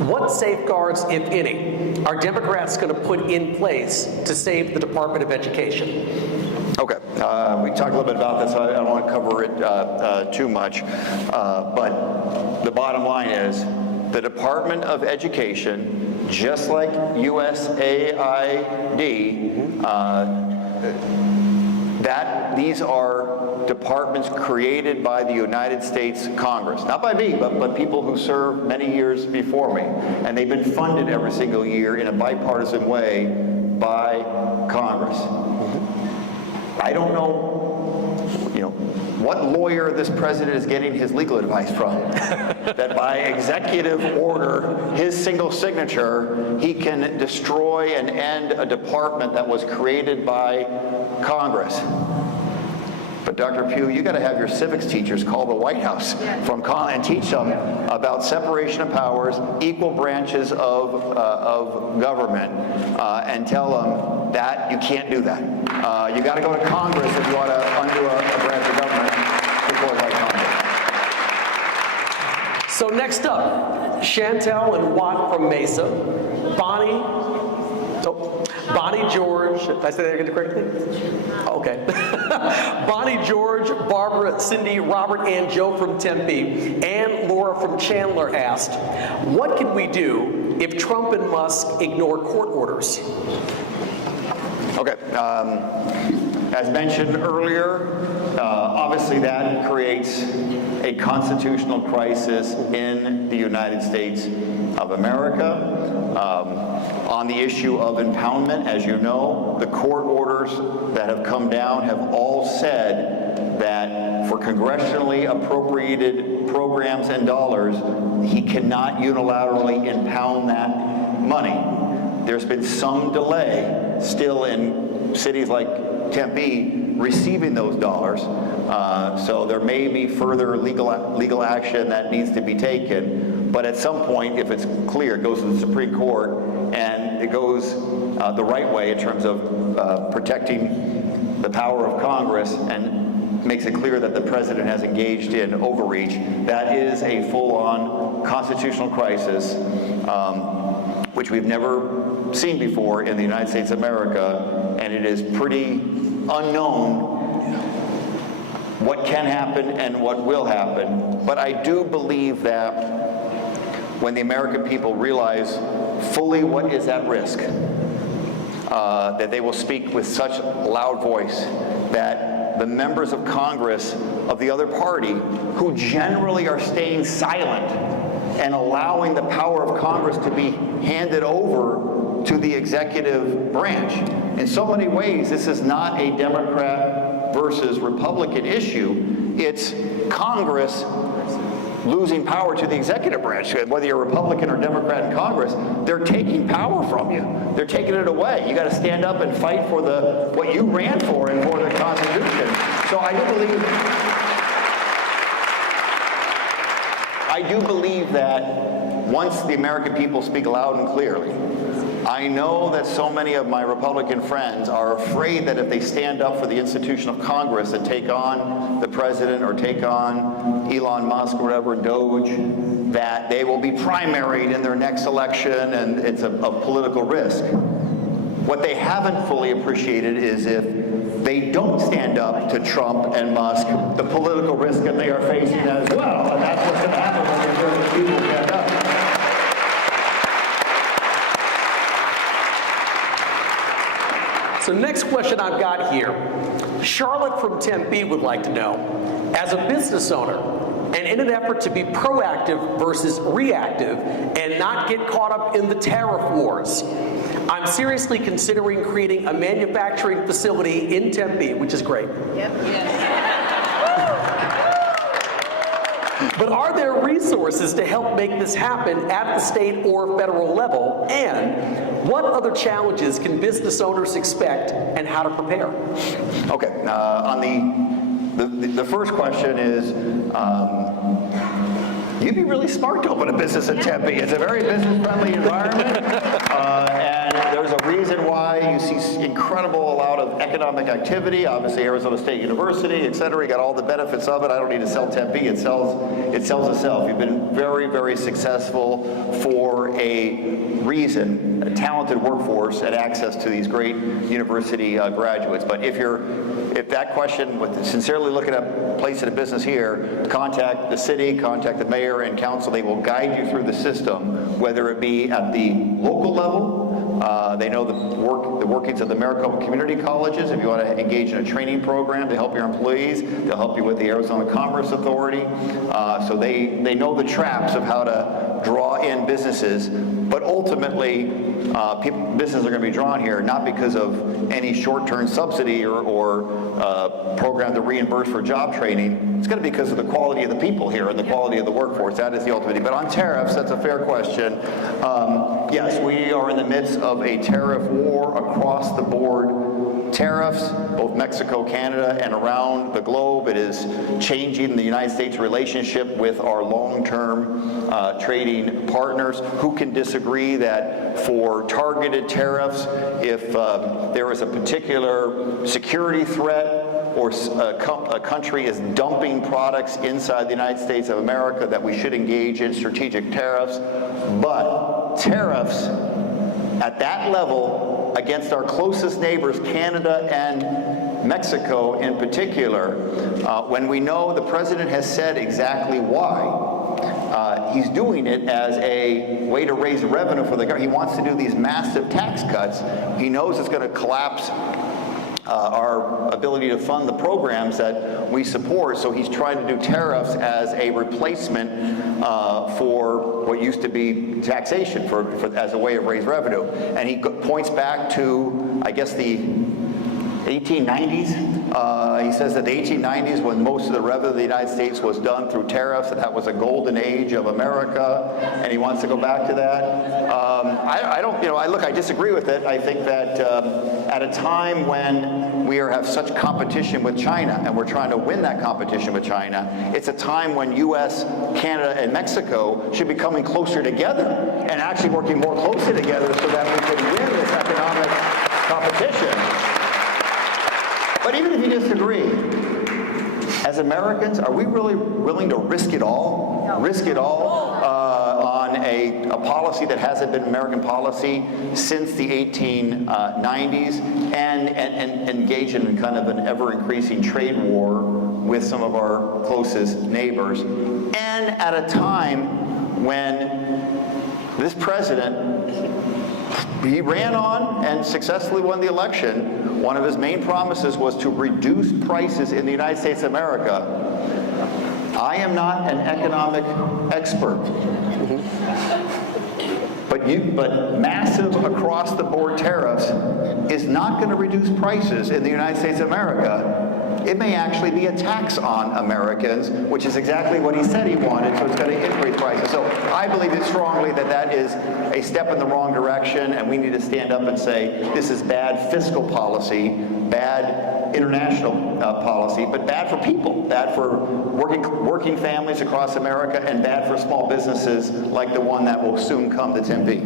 What safeguards, if any, are Democrats going to put in place to save the Department of Education? Okay, we talked a little bit about this. I don't want to cover it too much, but the bottom line is the Department of Education, just like USAID, these are departments created by the United States Congress. Not by me, but people who served many years before me. And they've been funded every single year in a bipartisan way by Congress. I don't know, what lawyer this president is getting his legal advice from. That by executive order, his single signature, he can destroy and end a department that was created by Congress. But Dr. Pugh, you got to have your civics teachers call the White House and teach them about separation of powers, equal branches of government, and tell them that you can't do that. You got to go to Congress if you want to undo a branch of government before by Congress. So next up, Chantel and Watt from Mesa, Bonnie George, did I say that again correctly? Okay. Bonnie George, Barbara, Cindy, Robert, and Joe from Tempe, and Laura from Chandler asked, what can we do if Trump and Musk ignore court orders? Okay. As mentioned earlier, obviously that creates a constitutional crisis in the United States of America. On the issue of impoundment, as you know, the court orders that have come down have all said that for congressionally appropriated programs and dollars, he cannot unilaterally impound that money. There's been some delay still in cities like Tempe receiving those dollars, so there may be further legal action that needs to be taken. But at some point, if it's clear, it goes to the Supreme Court, and it goes the right way in terms of protecting the power of Congress and makes it clear that the president has engaged in overreach. That is a full-on constitutional crisis, which we've never seen before in the United States of America, and it is pretty unknown what can happen and what will happen. But I do believe that when the American people realize fully what is at risk, that they will speak with such a loud voice that the members of Congress of the other party, who generally are staying silent and allowing the power of Congress to be handed over to the executive branch. In so many ways, this is not a Democrat versus Republican issue. It's Congress losing power to the executive branch. Whether you're Republican or Democrat in Congress, they're taking power from you. They're taking it away. You got to stand up and fight for what you ran for and for the Constitution. So I do believe that once the American people speak loud and clearly I know that so many of my Republican friends are afraid that if they stand up for the institution of Congress and take on the president or take on Elon Musk or whatever, Doge, that they will be primaried in their next election and it's a political risk. What they haven't fully appreciated is if they don't stand up to Trump and Musk, the political risk that they are facing as well. And that's what's going to happen when they hear these people stand up. So next question I've got here. Charlotte from Tempe would like to know, as a business owner, and in an effort to be proactive versus reactive and not get caught up in the tariff wars, I'm seriously considering creating a manufacturing facility in Tempe, which is great. Yep. But are there resources to help make this happen at the state or federal level? And what other challenges can business owners expect and how to prepare? Okay, on the first question is, you'd be really smart to open a business in Tempe. It's a very business-friendly environment, and there's a reason why you see incredible amount of economic activity. Obviously, Arizona State University, et cetera. You got all the benefits of it. I don't need to sell Tempe. It sells itself. You've been very, very successful for a reason, a talented workforce and access to these great university graduates. But if that question, with sincerely looking at placing a business here, contact the city, contact the mayor and council. They will guide you through the system, whether it be at the local level. They know the workings of the Maricopa Community Colleges. If you want to engage in a training program to help your employees, they'll help you with the Arizona Commerce Authority. So they know the traps of how to draw in businesses. But ultimately, businesses are going to be drawn here not because of any short-term subsidy or program to reimburse for job training. It's going to be because of the quality of the people here and the quality of the workforce. That is the ultimate. But on tariffs, that's a fair question. Yes, we are in the midst of a tariff war across the board. Tariffs, both Mexico, Canada, and around the globe. It is changing the United States' relationship with our long-term trading partners. Who can disagree that for targeted tariffs, if there is a particular security threat or a country is dumping products inside the United States of America, that we should engage in strategic tariffs. But tariffs at that level against our closest neighbors, Canada and Mexico in particular, when we know the president has said exactly why. He's doing it as a way to raise revenue for the government. He wants to do these massive tax cuts. He knows it's going to collapse our ability to fund the programs that we support, so he's trying to do tariffs as a replacement for what used to be taxation as a way of raise revenue. And he points back to, I guess, the 1890s. He says that the 1890s, when most of the revenue of the United States was done through tariffs, that was a golden age of America, and he wants to go back to that. I disagree with it. I think that at a time when we have such competition with China, and we're trying to win that competition with China, it's a time when U.S., Canada, and Mexico should be coming closer together and actually working more closely together so that we can win this economic competition. But even if you disagree, as Americans, are we really willing to risk it all? No. Risk it all on a policy that hasn't been American policy since the 1890s and engage in kind of an ever-increasing trade war with some of our closest neighbors. And at a time when this president, he ran on and successfully won the election. One of his main promises was to reduce prices in the United States of America. I am not an economic expert, but massive across-the-board tariffs is not going to reduce prices in the United States of America. It may actually be a tax on Americans, which is exactly what he said he wanted, so it's going to increase prices. So I believe it strongly that that is a step in the wrong direction, and we need to stand up and say, this is bad fiscal policy, bad international policy, but bad for people, bad for working families across America, and bad for small businesses like the one that will soon come to Tempe.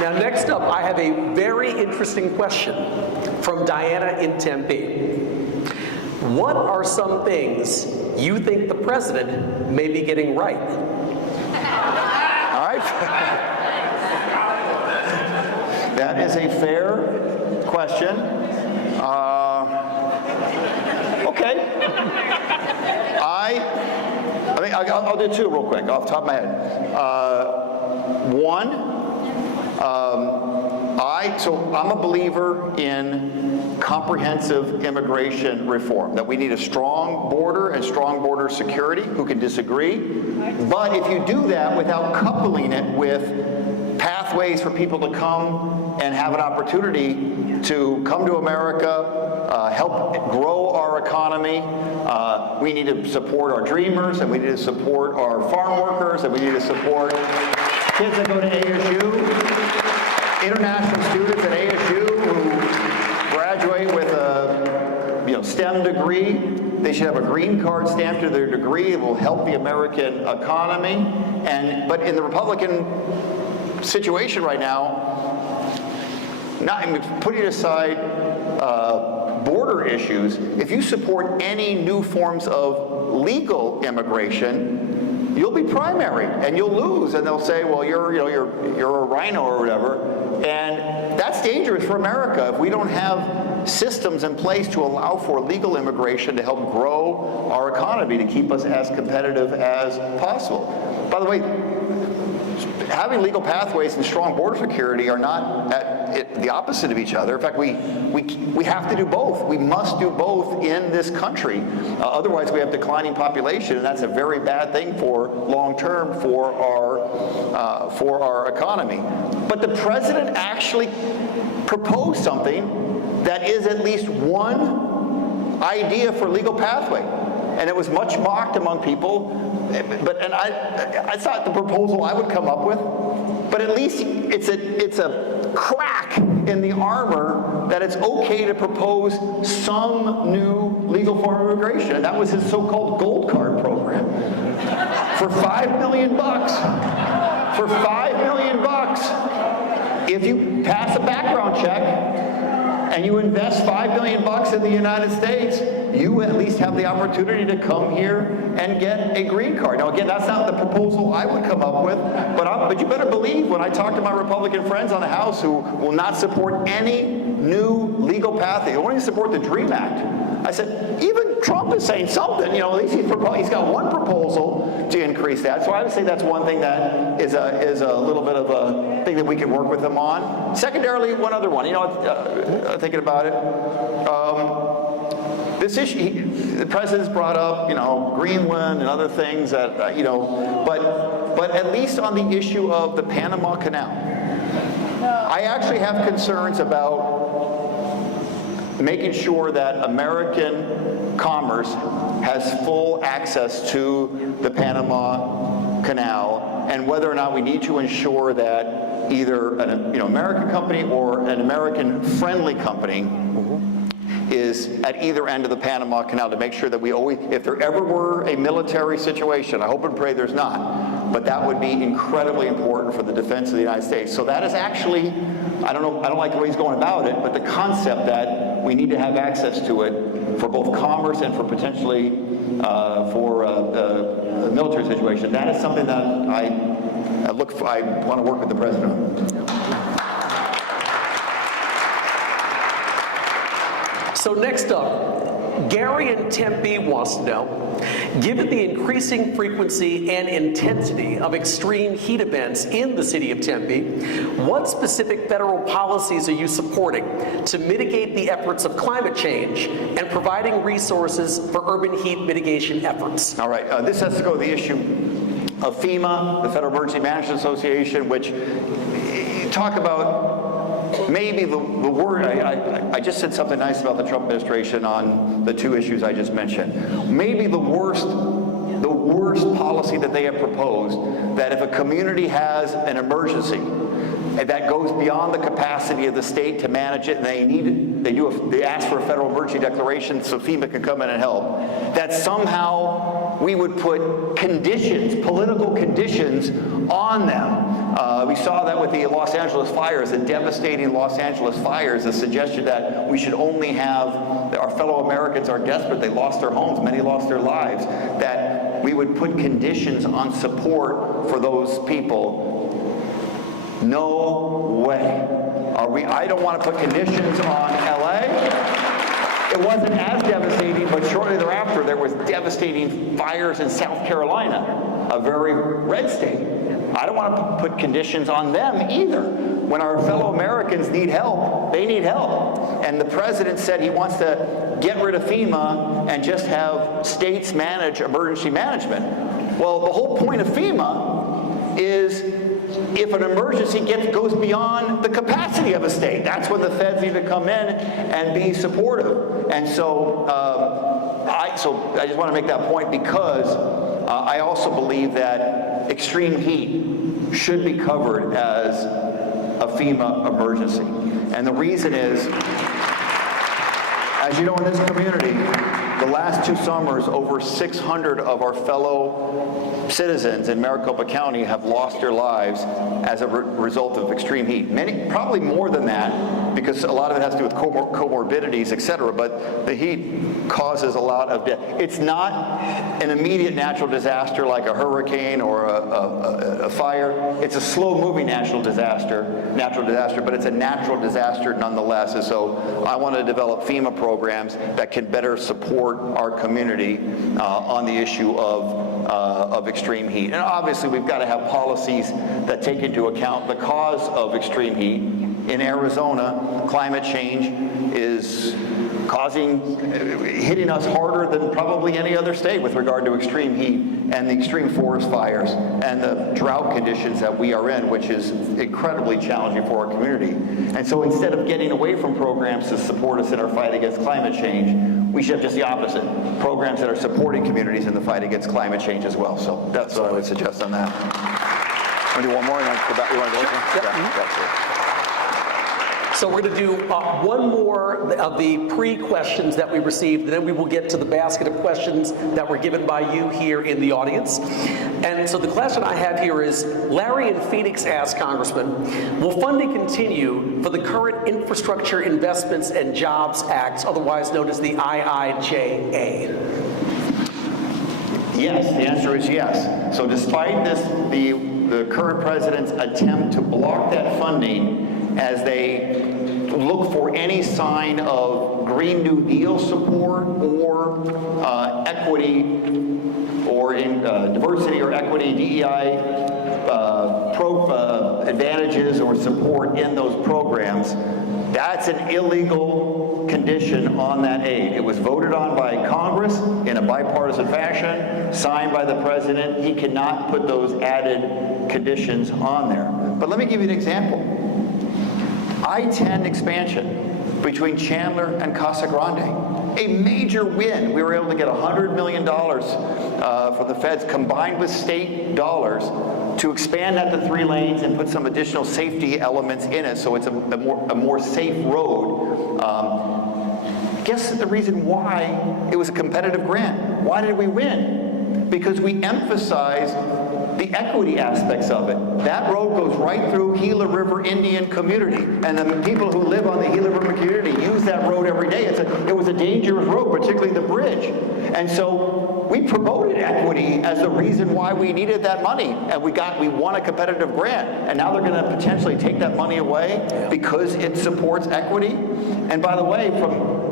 Now, next up, I have a very interesting question from Diana in Tempe. What are some things you think the president may be getting right? All right. That is a fair question. Okay. I'll do two real quick off the top of my head. One, I'm a believer in comprehensive immigration reform, that we need a strong border and strong border security. Who can disagree? But if you do that without coupling it with pathways for people to come and have an opportunity to come to America, help grow our economy, we need to support our dreamers, and we need to support our farm workers, and we need to support kids that go to ASU. International students at ASU who graduate with a STEM degree, they should have a green card stamped to their degree. It will help the American economy. But in the Republican situation right now, putting aside border issues, if you support any new forms of legal immigration, you'll be primary and you'll lose, and they'll say, well, you're a rhino or whatever. And that's dangerous for America if we don't have systems in place to allow for legal immigration to help grow our economy, to keep us as competitive as possible. By the way, having legal pathways and strong border security are not the opposite of each other. In fact, we have to do both. We must do both in this country. Otherwise, we have declining population, and that's a very bad thing for long-term for our economy. But the president actually proposed something that is at least one idea for legal pathway, and it was much mocked among people. And I thought the proposal I would come up with, but at least it's a crack in the armor that it's okay to propose some new legal form of immigration. And that was his so-called gold card program. For $5 million, if you pass a background check and you invest $5 million in the United States, you at least have the opportunity to come here and get a green card. Now, again, that's not the proposal I would come up with, but you better believe when I talk to my Republican friends on the House who will not support any new legal path, they only support the DREAM Act. I said, even Trump is saying something. At least he's got one proposal to increase that. So I would say that's one thing that is a little bit of a thing that we can work with them on. Secondarily, one other one. Thinking about it. This issue, the president's brought up, Greenland and other things that, but at least on the issue of the Panama Canal, I actually have concerns about making sure that American commerce has full access to the Panama Canal, and whether or not we need to ensure that either an American company or an American-friendly company is at either end of the Panama Canal, to make sure that we always, if there ever were a military situation, I hope and pray there's not, but that would be incredibly important for the defense of the United States. So that is actually, I don't like the way he's going about it, but the concept that we need to have access to it for both commerce and for potentially for a military situation, that is something that I want to work with the president on. So next up, Gary in Tempe wants to know, given the increasing frequency and intensity of extreme heat events in the city of Tempe, what specific federal policies are you supporting to mitigate the efforts of climate change and providing resources for urban heat mitigation efforts? All right, this has to go to the issue of FEMA, the Federal Emergency Management Association, which talk about maybe the word, I just said something nice about the Trump administration on the two issues I just mentioned. Maybe the worst policy that they have proposed, that if a community has an emergency that goes beyond the capacity of the state to manage it, and they need they ask for a federal emergency declaration so FEMA can come in and help, that somehow we would put conditions, political conditions on them. We saw that with the Los Angeles fires, the devastating Los Angeles fires, the suggestion that we should only have, our fellow Americans are desperate, they lost their homes, many lost their lives, that we would put conditions on support for those people. No way. I don't want to put conditions on LA. It wasn't as devastating, but shortly thereafter there was devastating fires in South Carolina, a very red state. I don't want to put conditions on them either. When our fellow Americans need help, they need help. And the president said he wants to get rid of FEMA and just have states manage emergency management. Well, the whole point of FEMA is if an emergency goes beyond the capacity of a state, that's when the feds need to come in and be supportive. And so, I just want to make that point because I also believe that extreme heat should be covered as a FEMA emergency. And the reason is, as you know, in this community, the last 2 summers, over 600 of our fellow citizens in Maricopa County have lost their lives as a result of extreme heat. Many, probably more than that, because a lot of it has to do with comorbidities, et cetera, but the heat causes a lot of death. It's not an immediate natural disaster like a hurricane or a fire. It's a slow-moving natural disaster, but it's a natural disaster nonetheless. And so I want to develop FEMA programs that can better support our community on the issue of extreme heat. And obviously we've got to have policies that take into account the cause of extreme heat. In Arizona, climate change is hitting us harder than probably any other state with regard to extreme heat and the extreme forest fires and the drought conditions that we are in, which is incredibly challenging for our community. And so instead of getting away from programs to support us in our fight against climate change, we should have just the opposite, programs that are supporting communities in the fight against climate change as well. So that's what I would suggest on that. Want to do one more? You want to go back? Yep. Yeah. So we're going to do one more of the pre-questions that we received, and then we will get to the basket of questions that were given by you here in the audience. And so the question I have here is, Larry in Phoenix asked, Congressman, will funding continue for the current Infrastructure Investments and Jobs Act, otherwise known as the IIJA? Yes, the answer is yes. So despite the current president's attempt to block that funding as they look for any sign of Green New Deal support or equity or in diversity or equity, DEI advantages or support in those programs, that's an illegal condition on that aid. It was voted on by Congress in a bipartisan fashion, signed by the president. He cannot put those added conditions on there. But let me give you an example. I-10 expansion between Chandler and Casa Grande, a major win. We were able to get $100 million for the feds combined with state dollars to expand that to 3 lanes and put some additional safety elements in it so it's a more safe road. Guess the reason why it was a competitive grant. Why did we win? Because we emphasized the equity aspects of it. That road goes right through Gila River Indian community, and the people who live on the Gila River community use that road every day. It was a dangerous road, particularly the bridge. And so we promoted equity as the reason why we needed that money, and we won a competitive grant, and now they're going to potentially take that money away because it supports equity. And by the way,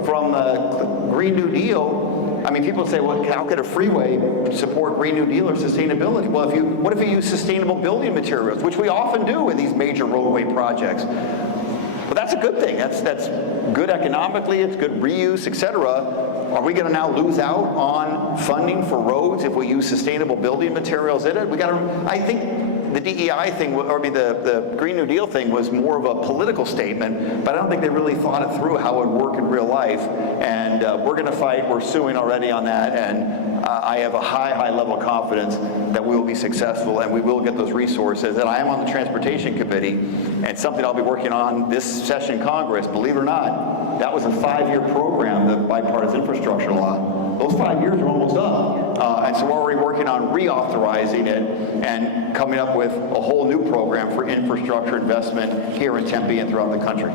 from the Green New Deal, I mean, people say, well, how could a freeway support Green New Deal or sustainability? Well, what if you use sustainable building materials, which we often do in these major roadway projects? Well, that's a good thing. That's good economically. It's good reuse, et cetera. Are we going to now lose out on funding for roads if we use sustainable building materials in it? I think the DEI thing, the Green New Deal thing was more of a political statement, but I don't think they really thought it through how it would work in real life. And we're going to fight. We're suing already on that. And I have a high level of confidence that we will be successful and we will get those resources. And I am on the Transportation Committee, and something I'll be working on this session Congress, believe it or not, That was a 5-year program, the bipartisan infrastructure law. Those 5 years are almost up. And so we're already working on reauthorizing it and coming up with a whole new program for infrastructure investment here in Tempe and throughout the country.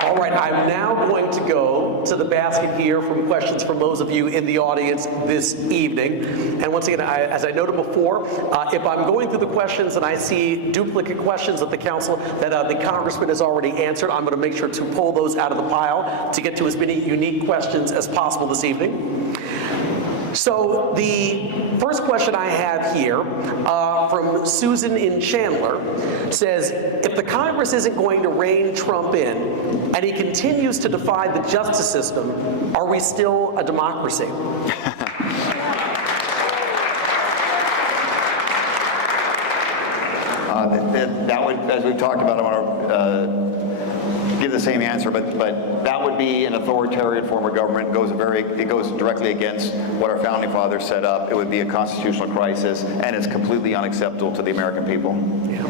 All right, I'm now going to go to the basket here from questions from those of you in the audience this evening. And once again, as I noted before, if I'm going through the questions and I see duplicate questions that the congressman has already answered, I'm going to make sure to pull those out of the pile to get to as many unique questions as possible this evening. So the first question I have here from Susan in Chandler says, if the Congress isn't going to rein Trump in and he continues to defy the justice system, are we still a democracy? That would, as we've talked about, I want to give the same answer, but that would be an authoritarian form of government. It goes directly against what our founding fathers set up. It would be a constitutional crisis, and it's completely unacceptable to the American people. Yeah.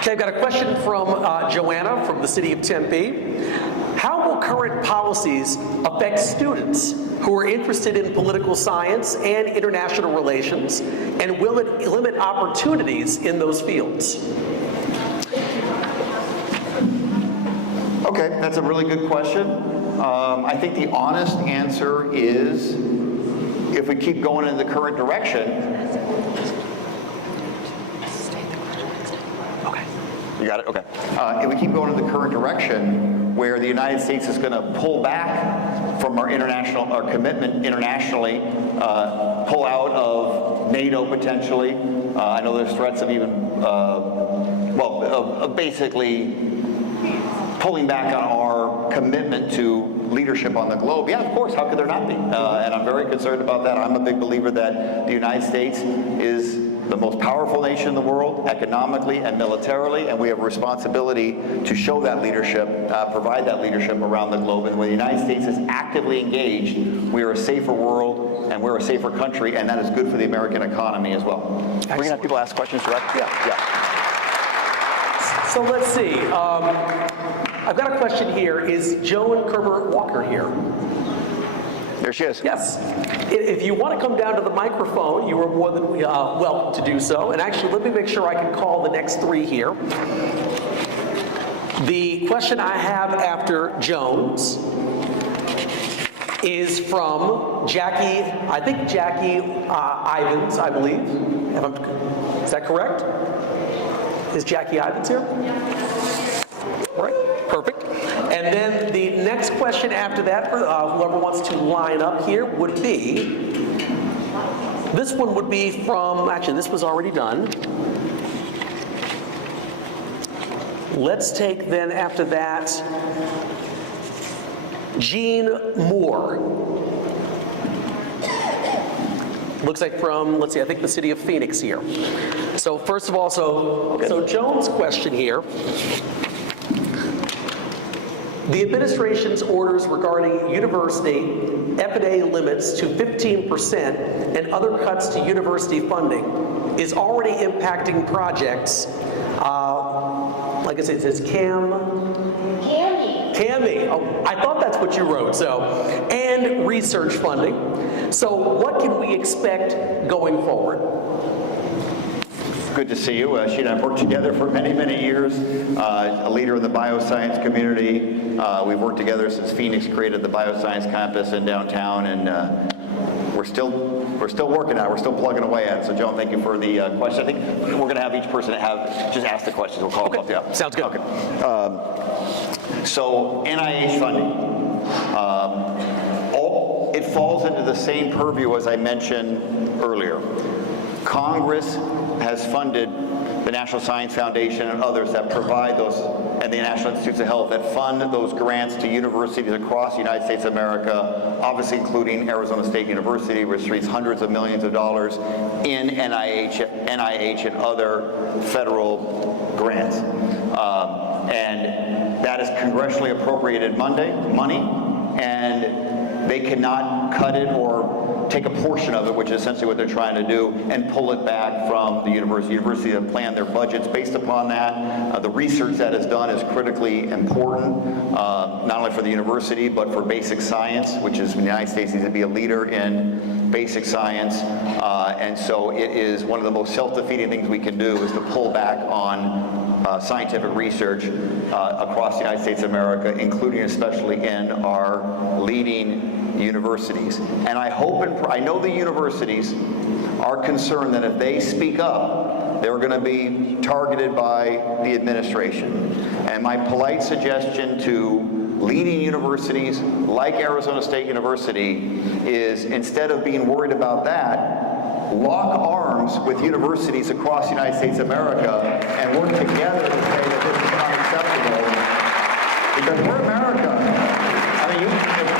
Okay, I've got a question from Joanna from the city of Tempe. How will current policies affect students who are interested in political science and international relations, and will it limit opportunities in those fields? Okay, that's a really good question. I think the honest answer is, if we keep going in the current direction. You got it? Okay. If we keep going in the current direction, where the United States is going to pull back from our commitment internationally, pull out of NATO potentially. I know there's threats of even, of basically pulling back on our commitment to leadership on the globe. Yeah, of course, how could there not be? And I'm very concerned about that. I'm a big believer that the United States is the most powerful nation in the world, economically and militarily, and we have a responsibility to show that leadership, provide that leadership around the globe. And when the United States is actively engaged, we are a safer world and we're a safer country, and that is good for the American economy as well. Excellent. We're going to have people ask questions directly? Yeah. So let's see. I've got a question here. Is Joan Kerber Walker here? There she is. Yes. If you want to come down to the microphone, you are more than welcome to do so. And actually, let me make sure I can call the next three here. The question I have after Jones is from Jackie, Ivins, I believe. Is that correct? Is Jackie Ivins here? Yeah. All right, perfect. And then the next question after that, for whoever wants to line up here, would be, this one would be from, actually this was already done. Let's take then after that, Jean Moore. Looks like from, let's see, I think the city of Phoenix here. So first of all, so Joan's question here. The administration's orders regarding university F&A limits to 15% and other cuts to university funding is already impacting projects, like I said, it says CAMI. Oh, I thought that's what you wrote, and research funding. So what can we expect going forward? Good to see you. She and I have worked together for many, many years. A leader in the bioscience community. We've worked together since Phoenix created the bioscience campus in downtown, and we're still working at it. We're still plugging away at it. So, Joan, thank you for the question. I think we're going to have each person just ask the questions. We'll call them up. Yeah. Sounds good. Okay. So, NIH funding. It falls into the same purview as I mentioned earlier. Congress has funded the National Science Foundation and others that provide those, and the National Institutes of Health that fund those grants to universities across the United States of America, obviously including Arizona State University, which receives hundreds of millions of dollars in NIH and other federal grants. And that is congressionally appropriated money, and they cannot not cut it or take a portion of it, which is essentially what they're trying to do, and pull it back from the university. University have planned their budgets based upon that. The research that is done is critically important, not only for the university, but for basic science, which is the United States needs to be a leader in basic science. And so it is one of the most self-defeating things we can do is to pull back on scientific research across the United States of America, including especially in our leading universities. And I hope and I know the universities are concerned that if they speak up, they're going to be targeted by the administration. And my polite suggestion to leading universities like Arizona State University is, instead of being worried about that, lock arms with universities across the United States of America and work together to say that this is unacceptable. Because we're America. I mean,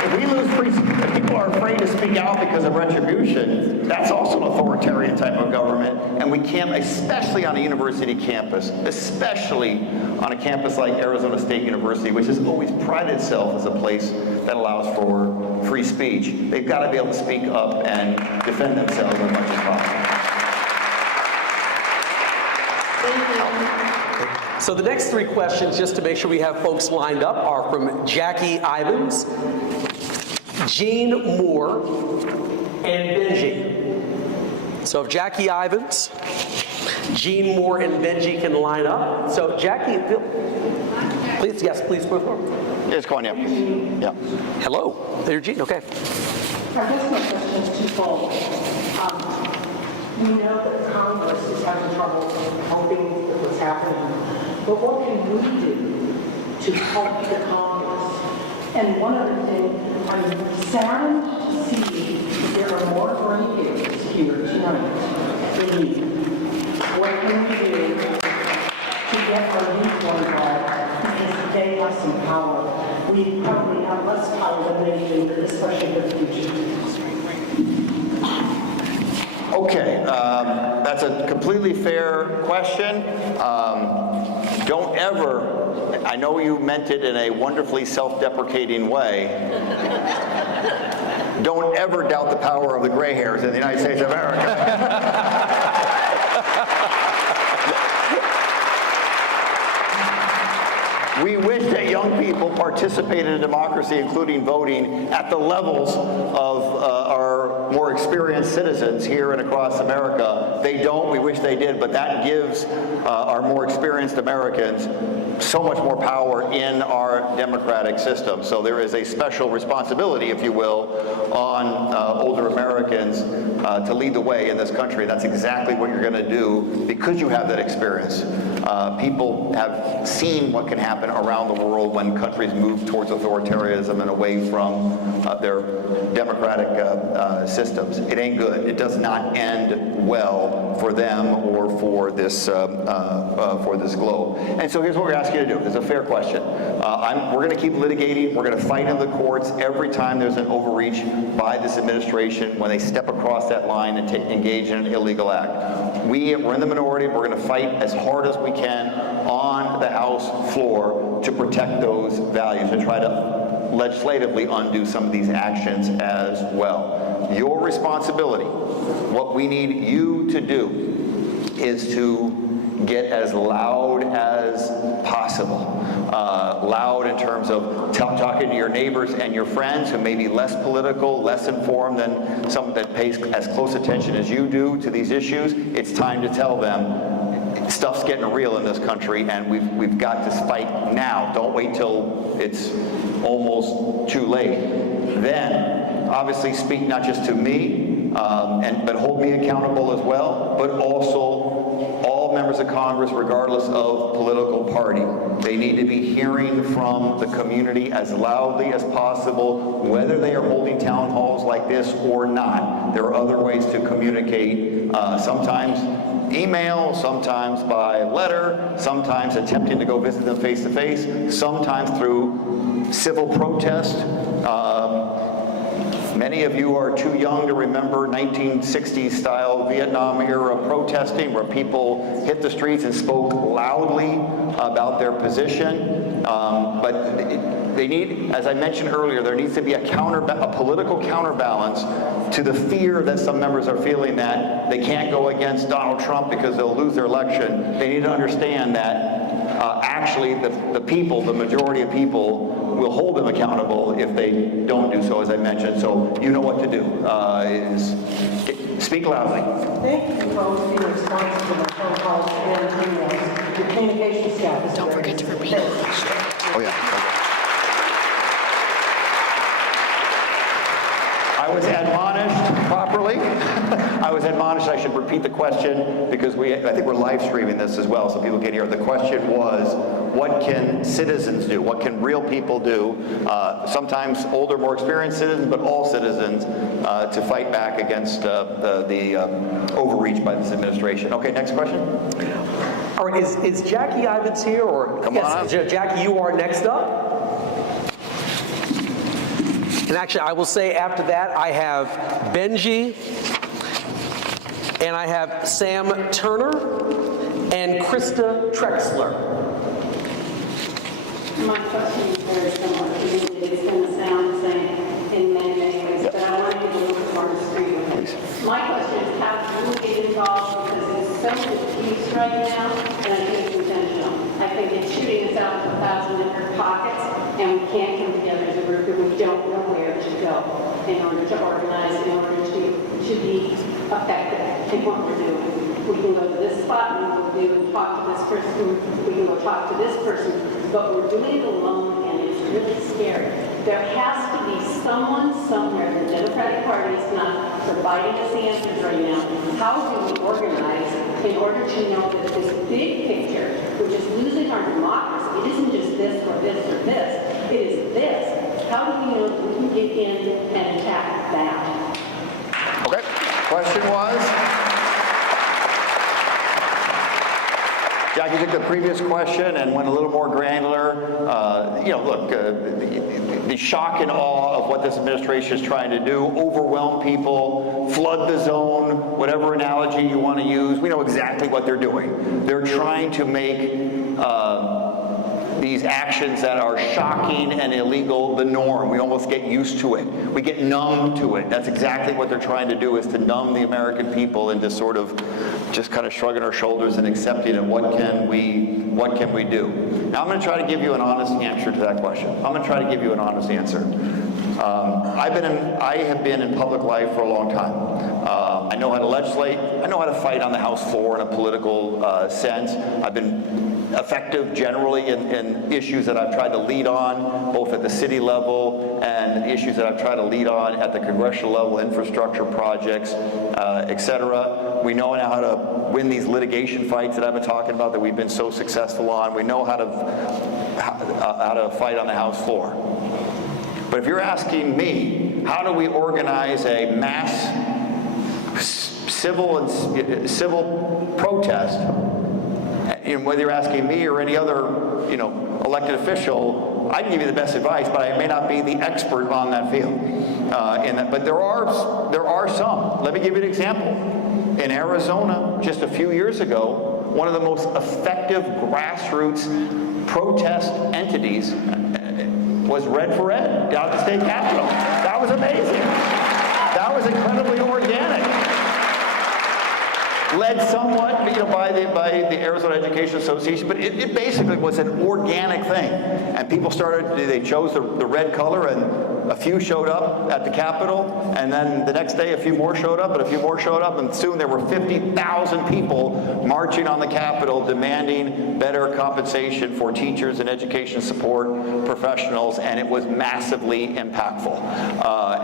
if we lose free speech, if people are afraid to speak out because of retribution, that's also an authoritarian type of government. And we can't, especially on a university campus, especially on a campus like Arizona State University, which has always prided itself as a place that allows for free speech. They've got to be able to speak up and defend themselves as much as possible. So the next three questions, just to make sure we have folks lined up, are from Jackie Ivins, Jean Moore, and Benji. So if Jackie Ivins, Jean Moore, and Benji can line up. So Jackie, please, yes, please move forward. It's going, yeah. Yeah. Hello, there, Jean, okay. I guess my question is twofold. We know that Congress is having trouble helping with what's happening, but what can we do to help the Congress? And one other thing, I'm saddened to see that there are more renegades here tonight than you. What can we do to get our youth involved? Because they have some power. We probably have less power than they do, especially for the future. Okay, that's a completely fair question. Don't ever, I know you meant it in a wonderfully self-deprecating way, don't ever doubt the power of the gray hairs in the United States of America. We wish that young people participated in democracy, including voting, at the levels of our more experienced citizens here and across America. They don't. We wish they did, but that gives our more experienced Americans so much more power in our democratic system. So there is a special responsibility, if you will, on older Americans to lead the way in this country. That's exactly what you're going to do because you have that experience. People have seen what can happen around the world when countries move towards authoritarianism and away from their democratic systems. It ain't good. It does not end well for them or for this globe. And so here's what we're asking you to do. It's a fair question. We're going to keep litigating. We're going to fight in the courts every time there's an overreach by this administration when they step across that line and engage in an illegal act. We're in the minority. We're going to fight as hard as we can on the House floor to protect those values and try to legislatively undo some of these actions as well. Your responsibility, what we need you to do is to get as loud as possible. Loud in terms of talking to your neighbors and your friends who may be less political, less informed than someone that pays as close attention as you do to these issues. It's time to tell them stuff's getting real in this country and we've got to fight now. Don't wait till it's almost too late. Then, obviously speak not just to me, but hold me accountable as well, but also all members of Congress, regardless of political party. They need to be hearing from the community as loudly as possible, whether they are holding town halls like this or not. There are other ways to communicate, sometimes email, sometimes by letter, sometimes attempting to go visit them face to face, sometimes through civil protest. Many of you are too young to remember 1960s style Vietnam era protesting where people hit the streets and spoke loudly about their position. But they need, as I mentioned earlier, there needs to be a political counterbalance to the fear that some members are feeling that they can't go against Donald Trump because they'll lose their election. They need to understand that actually the people, the majority of people, will hold them accountable if they don't do so, as I mentioned. So you know what to do. Speak loudly. Thank you both for your response to my phone calls and emails. Your communication staff is Don't forget to repeat. Oh, yeah. I was admonished properly. I was admonished I should repeat the question because I think we're live streaming this as well so people can hear. The question was, what can citizens do? What can real people do? Sometimes older, more experienced citizens, but all citizens to fight back against the overreach by this administration. Okay, next question. All right, is Jackie Ivins here? Or Come on. Jackie, you are next up. And actually, I will say after that, I have Benji, and I have Sam Turner, and Krista Trexler. My question is very similar. It's going to sound the same in many, many ways, but I want to get a little bit more discreet with it. My question is, how do we get involved? Because it's so diffuse right now, and I think it's intentional. I think it's shooting us out to 1,000 different pockets, and we can't come together as a group, and we don't know where to go in order to organize, in order to be effective in what we're doing. We can go to this spot, and we'll talk to this person, we can go talk to this person, but we're doing it alone, and it's really scary. There has to be someone somewhere, the Democratic Party is not providing us the answers right now. How do we organize in order to know that this big picture, which is losing our democracy, it isn't just this or this or this, it is this. How do we know that we can get in and attack that? Okay, question was? Jackie took the previous question and went a little more granular. Look, the shock and awe of what this administration is trying to do, overwhelm people, flood the zone, whatever analogy you want to use. We know exactly what they're doing. They're trying to make these actions that are shocking and illegal the norm. We almost get used to it. We get numb to it. That's exactly what they're trying to do, is to numb the American people into sort of just kind of shrugging our shoulders and accepting it. What can we do? Now I'm going to try to give you an honest answer to that question. I'm going to try to give you an honest answer. I have been in public life for a long time. I know how to legislate. I know how to fight on the House floor in a political sense. I've been effective generally in issues that I've tried to lead on, both at the city level and issues that I've tried to lead on at the congressional level, infrastructure projects, et cetera. We know now how to win these litigation fights that I've been talking about that we've been so successful on. We know how to fight on the House floor. But if you're asking me, how do we organize a mass civil protest, whether you're asking me or any other, elected official, I can give you the best advice, but I may not be the expert on that field. But there are some. Let me give you an example. In Arizona, just a few years ago, one of the most effective grassroots protest entities was Red for Ed down at the state capitol. That was amazing. That was incredibly organic. Led somewhat, by the Arizona Education Association, but it basically was an organic thing. And people they chose the red color, and a few showed up at the Capitol, and then the next day a few more showed up, and a few more showed up, and soon there were 50,000 people marching on the Capitol demanding better compensation for teachers and education support professionals, and it was massively impactful.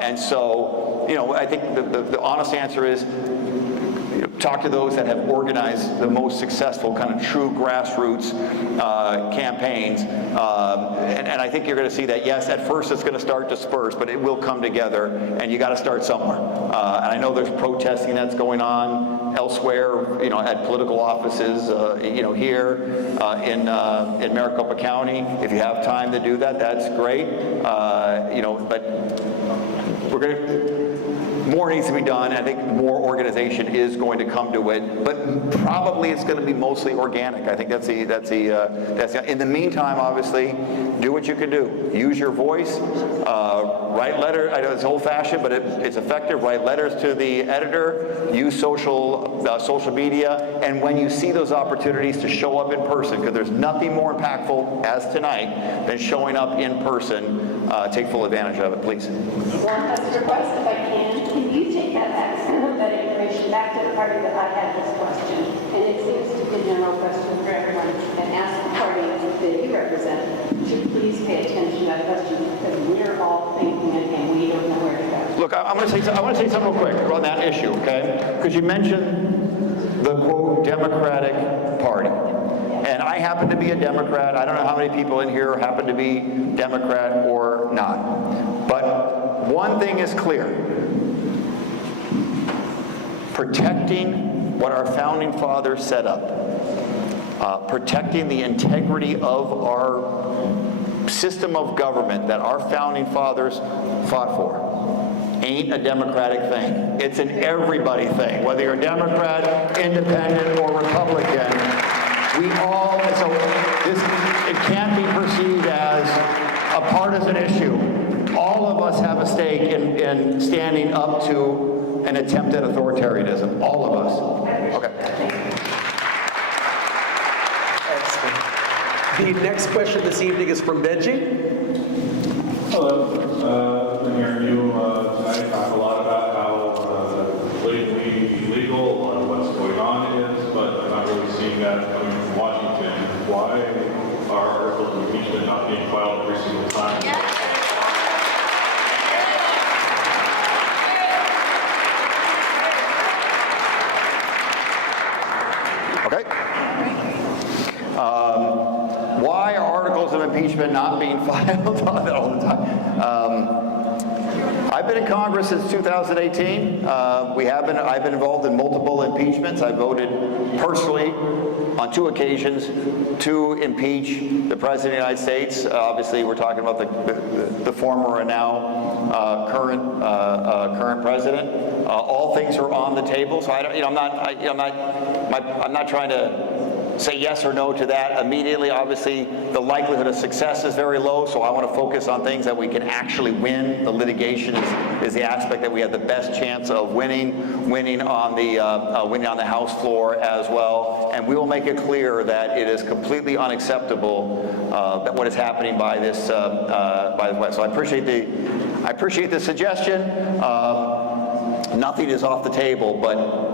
And so, I think the honest answer is, talk to those that have organized the most successful kind of true grassroots campaigns. And I think you're going to see that, yes, at first it's going to start dispersed, but it will come together, and you got to start somewhere. And I know there's protesting that's going on elsewhere, at political offices, here in Maricopa County. If you have time to do that, that's great. But we're going to... more needs to be done. I think more organization is going to come to it, but probably it's going to be mostly organic. I think that's in the meantime, obviously, do what you can do. Use your voice. Write letters. I know it's old-fashioned, but it's effective. Write letters to the editor. Use social media, and when you see those opportunities to show up in person, because there's nothing more impactful as tonight than showing up in person. Take full advantage of it, please. One last request, if I can. Can you take that information back to the party that I had this question? And it seems to be a general question for everyone. And ask the party that you represent to please pay attention to that question, because we're all thinking it and we don't know where to go. Look, I want to say something real quick on that issue, okay? Because you mentioned the quote Democratic Party. And I happen to be a Democrat. I don't know how many people in here happen to be Democrat or not. But one thing is clear. Protecting what our founding fathers set up, protecting the integrity of our system of government that our founding fathers fought for, ain't a Democratic thing. It's an everybody thing, whether you're a Democrat, independent, or Republican. We all, so it can't be perceived as a partisan issue. All of us have a stake in standing up to an attempt at authoritarianism. All of us. Okay. Excellent. The next question this evening is from Benji. Hello. Been hearing you tonight talk a lot about how blatantly illegal a lot of what's going on is, but I'm not really seeing that coming from Washington. Why are articles of impeachment not being filed every single time? Okay. Why are articles of impeachment not being filed all the time? I've been in Congress since 2018. I've been involved in multiple impeachments. I voted personally on 2 occasions to impeach the President of the United States. Obviously, we're talking about the former and now current president. All things are on the table, so I'm not trying to say yes or no to that immediately. Obviously, the likelihood of success is very low, so I want to focus on things that we can actually win. The litigation is the aspect that we have the best chance of winning on the House floor as well. And we will make it clear that it is completely unacceptable that what is happening by this by the West. So I appreciate the suggestion. Nothing is off the table, but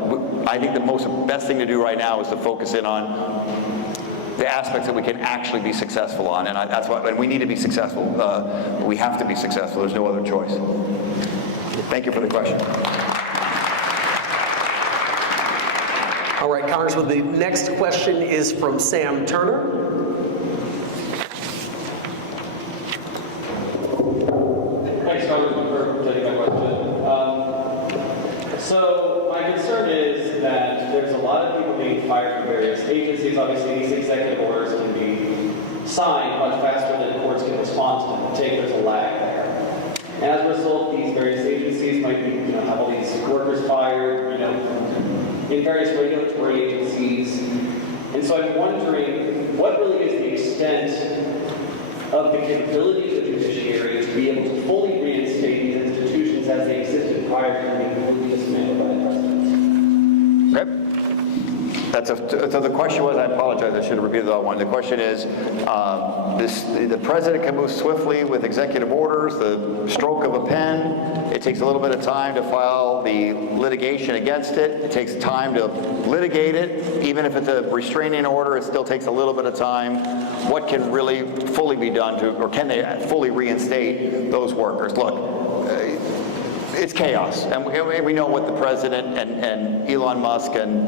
I think the best thing to do right now is to focus in on the aspects that we can actually be successful on, and that's why. And we need to be successful. We have to be successful. There's no other choice. Thank you for the question. All right, Congressman, the next question is from Sam Turner. Thanks, Congressman, for taking my question. So my concern is that there's a lot of people being fired from various agencies. Obviously, these executive orders can be signed much faster than courts can respond to them. There's a lag there. And as a result, these various agencies might be, have all these workers fired, in various regulatory agencies. And so I'm wondering, what really is the extent of the capability of the judiciary to be able to fully reinstate these institutions as they existed prior to being completely dismantled by the president? Okay. So the question was, I apologize, I should have repeated that one. The question is, the president can move swiftly with executive orders, the stroke of a pen. It takes a little bit of time to file the litigation against it. It takes time to litigate it. Even if it's a restraining order, it still takes a little bit of time. What can really fully be done or can they fully reinstate those workers? Look, it's chaos. And we know what the president and Elon Musk and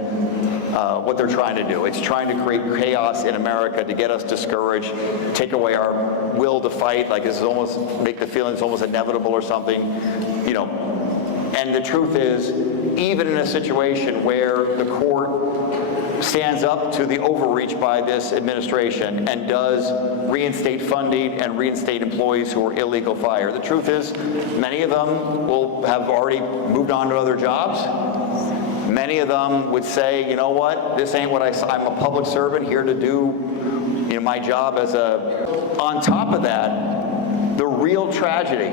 what they're trying to do. It's trying to create chaos in America to get us discouraged, take away our will to fight, like it's almost make the feeling it's almost inevitable or something, And the truth is, even in a situation where the court stands up to the overreach by this administration and does reinstate funding and reinstate employees who are illegal fired, the truth is, many of them will have already moved on to other jobs. Many of them would say, you know what, this ain't what I'm a public servant here to do, you know, my job as a. On top of that, the real tragedy,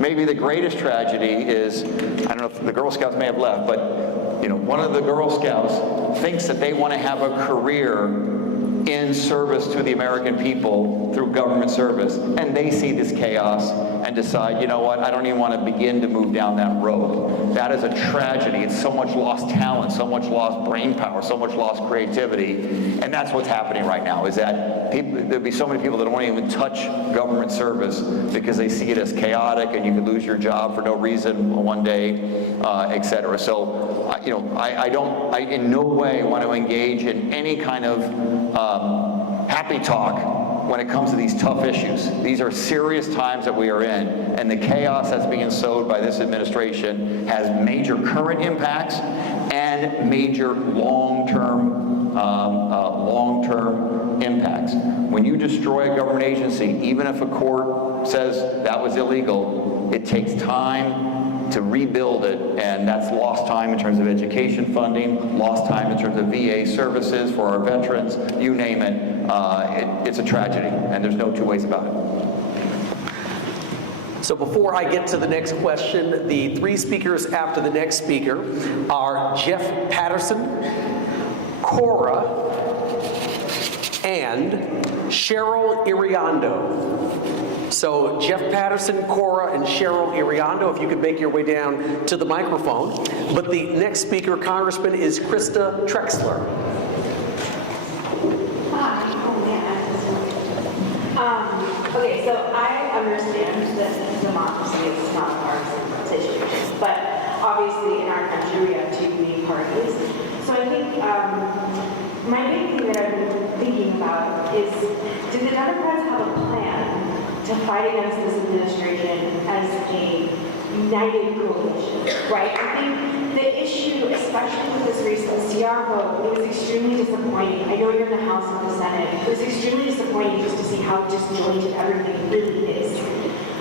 maybe the greatest tragedy is, I don't know if the Girl Scouts may have left, but you know, one of the Girl Scouts thinks that they want to have a career in service to the American people through government service, and they see this chaos and decide, you know what, I don't even want to begin to move down that road. That is a tragedy. It's so much lost talent, so much lost brain power, so much lost creativity, and that's what's happening right now, is that there'll be so many people that won't even touch government service because they see it as chaotic and you could lose your job for no reason one day, et cetera. So, you know, I in no way want to engage in any kind of happy talk when it comes to these tough issues. These are serious times that we are in, and the chaos that's being sowed by this administration has major current impacts and major long-term impacts. When you destroy a government agency, even if a court says that was illegal, it takes time to rebuild it, and that's lost time in terms of education funding, lost time in terms of VA services for our veterans, you name it. It's a tragedy, and there's no two ways about it. So before I get to the next question, the three speakers after the next speaker are Jeff Patterson, Cora, and Cheryl Iriondo. So Jeff Patterson, Cora, and Cheryl Iriondo, if you could make your way down to the microphone. But the next speaker, Congressman, is Krista Trexler. Okay, so I understand that democracy is not a partisan situation, but obviously in our country we have two main parties. So I think my big thing that I've been thinking about is, do the Democrats have a plan to fight against this administration as a united coalition, right? I think the issue, especially with this recent CR vote, it was extremely disappointing. I know you're in the House and the Senate. It was extremely disappointing just to see how disjointed everything really is.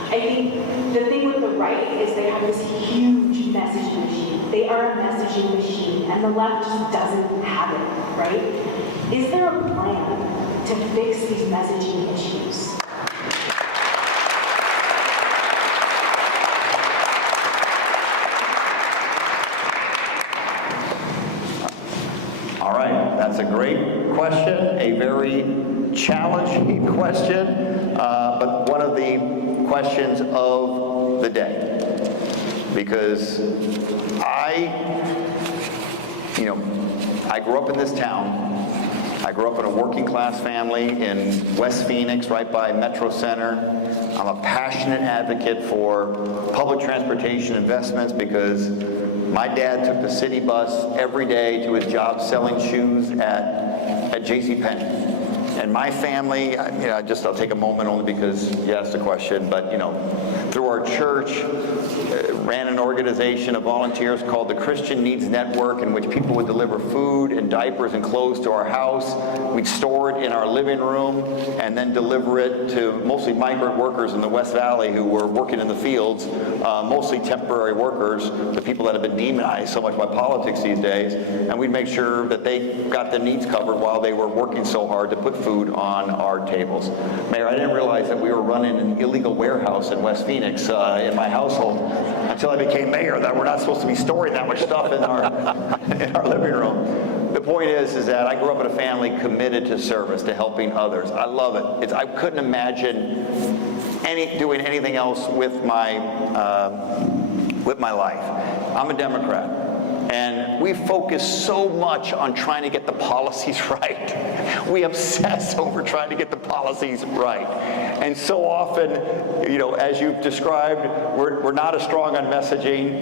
I think the thing with the right is they have this huge messaging machine. They are a messaging machine, and the left just doesn't have it, right? Is there a plan to fix these messaging issues? All right, that's a great question, a very challenging question, but one of the questions of the day. Because I grew up in this town. I grew up in a working class family in West Phoenix, right by Metro Center. I'm a passionate advocate for public transportation investments because my dad took the city bus every day to his job selling shoes at JCPenney. And my family, I'll take a moment only because you asked the question, but through our church, ran an organization of volunteers called the Christian Needs Network, in which people would deliver food and diapers and clothes to our house. We'd store it in our living room and then deliver it to mostly migrant workers in the West Valley who were working in the fields, mostly temporary workers, the people that have been demonized so much by politics these days. And we'd make sure that they got their needs covered while they were working so hard to put food on our tables. Mayor, I didn't realize that we were running an illegal warehouse in West Phoenix in my household until I became mayor, that we're not supposed to be storing that much stuff in our living room. The point is that I grew up in a family committed to service, to helping others. I love it. I couldn't imagine doing anything else with my life. I'm a Democrat. And we focus so much on trying to get the policies right. We obsess over trying to get the policies right. And so often, as you've described, we're not as strong on messaging.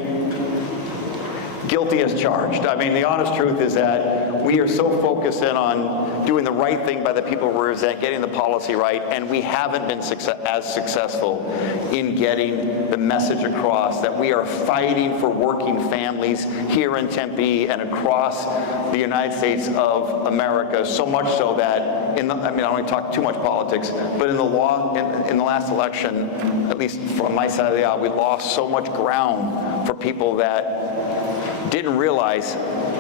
guilty as charged. I mean, the honest truth is that we are so focused in on doing the right thing by the people we represent, getting the policy right, and we haven't been as successful in getting the message across that we are fighting for working families here in Tempe and across the United States of America, so much so that, I don't want to talk too much politics, but in the last election, at least from my side of the aisle, we lost so much ground for people that didn't realize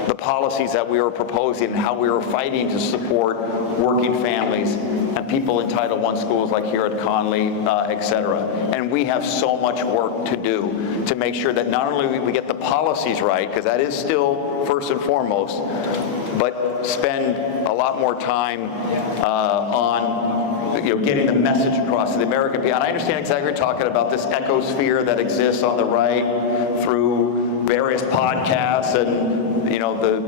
the policies that we were proposing and how we were fighting to support working families and people in Title I schools like here at Conley, et cetera. And we have so much work to do to make sure that not only we get the policies right, because that is still first and foremost, but spend a lot more time on getting the message across to the American people. And I understand exactly what you're talking about, this ecosphere that exists on the right through various podcasts and the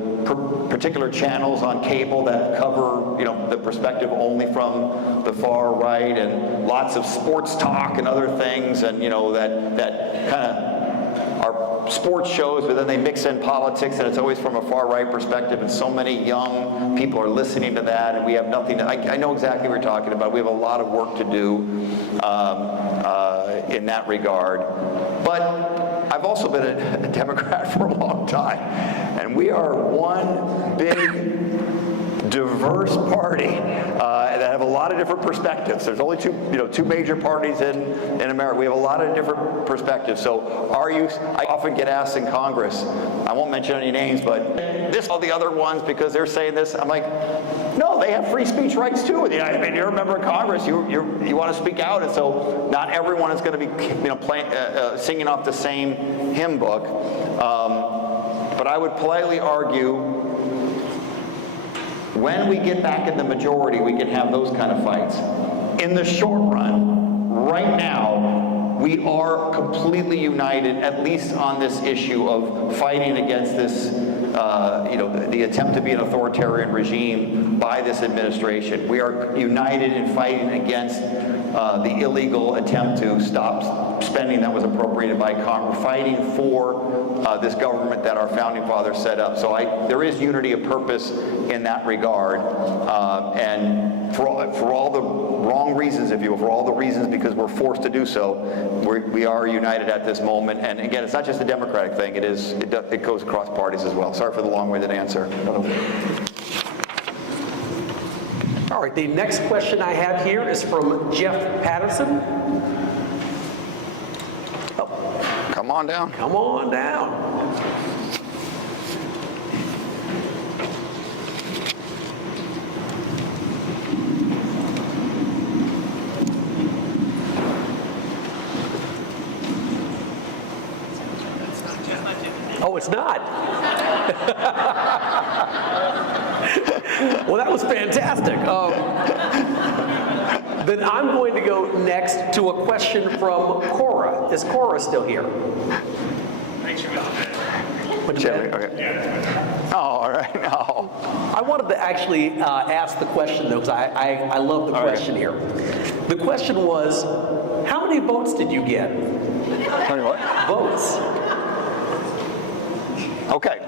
particular channels on cable that cover the perspective only from the far right, and lots of sports talk and other things, and that kind of are sports shows, but then they mix in politics, and it's always from a far right perspective, and so many young people are listening to that, and we have nothing I know exactly what you're talking about. We have a lot of work to do in that regard. But I've also been a Democrat for a long time, and we are one big, diverse party that have a lot of different perspectives. There's only two major parties in America. We have a lot of different perspectives. So I often get asked in Congress, I won't mention any names, but all the other ones, because they're saying this. I'm like, no, they have free speech rights too. You're a member of Congress. You want to speak out, and so not everyone is going to be singing off the same hymn book. But I would politely argue, when we get back in the majority, we can have those kind of fights. In the short run, right now, we are completely united, at least on this issue of fighting against this, the attempt to be an authoritarian regime by this administration. We are united in fighting against the illegal attempt to stop spending that was appropriated by Congress, fighting for this government that our founding fathers set up. So there is unity of purpose in that regard, and for all the wrong reasons, if you will, for all the reasons because we're forced to do so, we are united at this moment. And again, it's not just a Democratic thing; it goes across parties as well. Sorry for the long-winded answer. All right, the next question I have here is from Jeff Patterson. Come on down. Come on down. Oh, it's not? Well, that was fantastic. Then I'm going to go next to a question from Cora. Is Cora still here? Thanks for coming. Okay. Oh, all right. No. I wanted to actually ask the question, though, because I love the question here. The question was, how many votes did you get? How many what? Votes. Okay.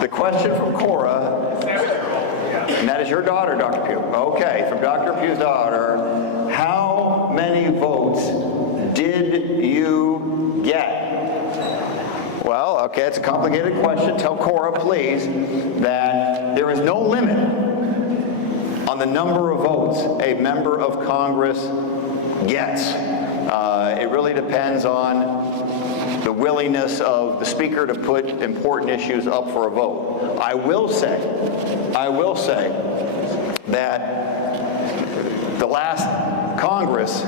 The question from Cora, and that is your daughter, Dr. Pugh. Okay, from Dr. Pugh's daughter, how many votes did you get? Well, okay, it's a complicated question. Tell Cora, please, that there is no limit on the number of votes a member of Congress gets. It really depends on the willingness of the Speaker to put important issues up for a vote. I will say that the last Congress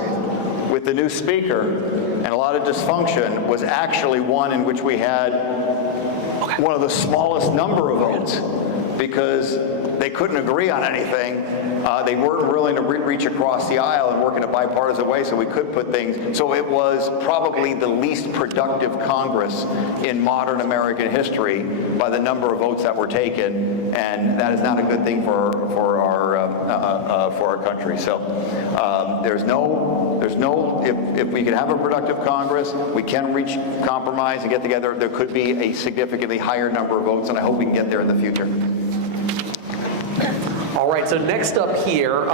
with the new Speaker and a lot of dysfunction was actually one in which we had one of the smallest number of votes, because they couldn't agree on anything, they weren't willing to reach across the aisle and work in a bipartisan way so we could put things. So it was probably the least productive Congress in modern American history by the number of votes that were taken, and that is not a good thing for our country. So if we can have a productive Congress, we can reach compromise and get together. There could be a significantly higher number of votes, and I hope we can get there in the future. All right, so next up here,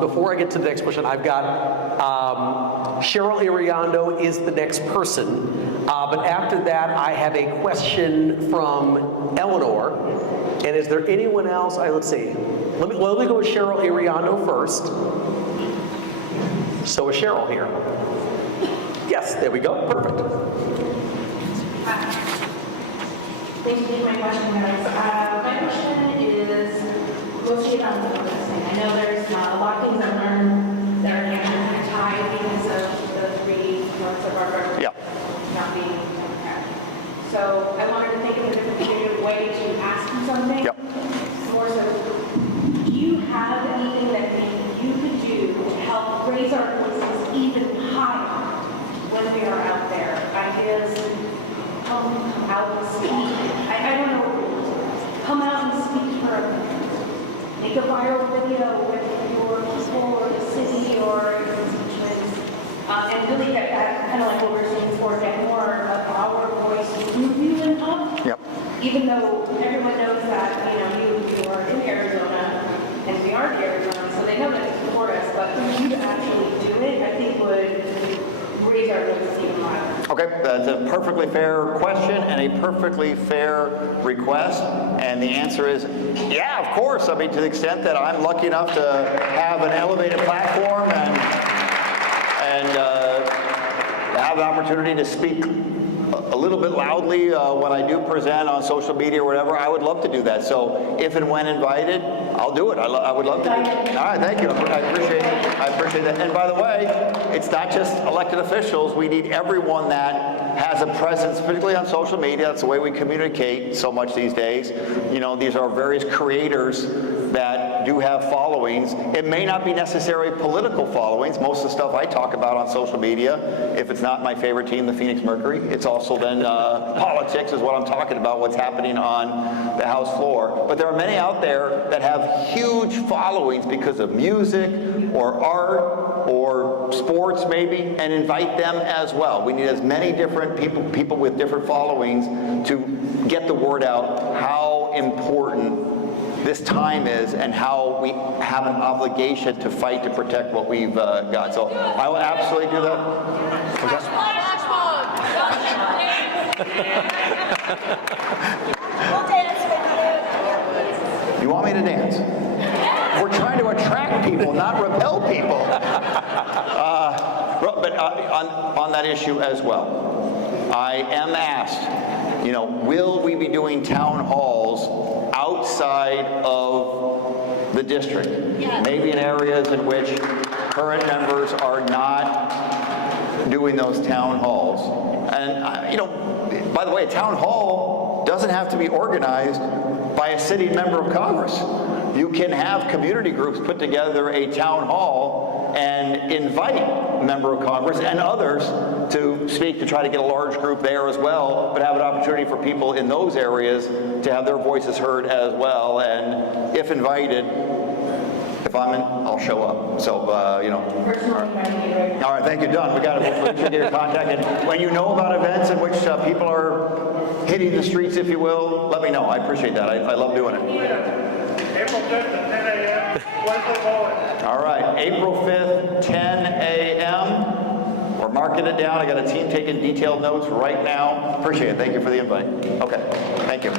before I get to the next question, I've got Cheryl Iriondo is the next person. But after that, I have a question from Eleanor. And is there anyone else? Let's see. Let me go with Cheryl Iriondo first. So is Cheryl here? Yes, there we go. Perfect. Thanks for taking my question, guys. My question is mostly about the protesting. I know there's a lot of things I've learned that are kind of tied because of the 3 months of our government not being democratic. So I wanted to think of a different creative way to ask you something. Yep. More so, do you have anything that you could do to help raise our voices even higher when we are out there? Ideas, come out and speak. I don't know, come out and speak for make a viral video with your people or the city or your constituents, and really get that, kind of like what we were saying before, get more of our voice moving up. Yep. Even though everyone knows that, you are in Arizona, and we are in Arizona, so they know that it's for us, but for you to actually do it, I think would raise our voices even higher. Okay, that's a perfectly fair question and a perfectly fair request. And the answer is, yeah, of course. I mean, to the extent that I'm lucky enough to have an elevated platform and have an opportunity to speak a little bit loudly when I do present on social media or whatever, I would love to do that. So if and when invited, I'll do it. I would love to do it. All right, thank you. I appreciate that. And by the way, it's not just elected officials. We need everyone that has a presence, particularly on social media. That's the way we communicate so much these days. These are various creators that do have followings. It may not be necessarily political followings. Most of the stuff I talk about on social media, if it's not my favorite team, the Phoenix Mercury, it's also then politics is what I'm talking about, what's happening on the House floor. But there are many out there that have huge followings because of music or art or sports maybe, and invite them as well. We need as many different people with different followings to get the word out how important this time is and how we have an obligation to fight to protect what we've got. So I will absolutely do that. You want me to dance? We're trying to attract people, not repel people. But on that issue as well, I am asked, will we be doing town halls outside of the district? Yes. Maybe in areas in which current members are not doing those town halls. And, by the way, a town hall doesn't have to be organized by a sitting member of Congress. You can have community groups put together a town hall and invite a member of Congress and others to speak, to try to get a large group there as well, but have an opportunity for people in those areas to have their voices heard as well. And if invited, if I'm in, I'll show up. So, All right, thank you, Don. We got to get your contact. And when you know about events in which people are hitting the streets, if you will, let me know. I appreciate that. I love doing it. April 5th at 10 a.m. Where's the vote? All right, April 5th, 10 a.m. We're marking it down. I got a team taking detailed notes right now. Appreciate it. Thank you for the invite. Okay, thank you.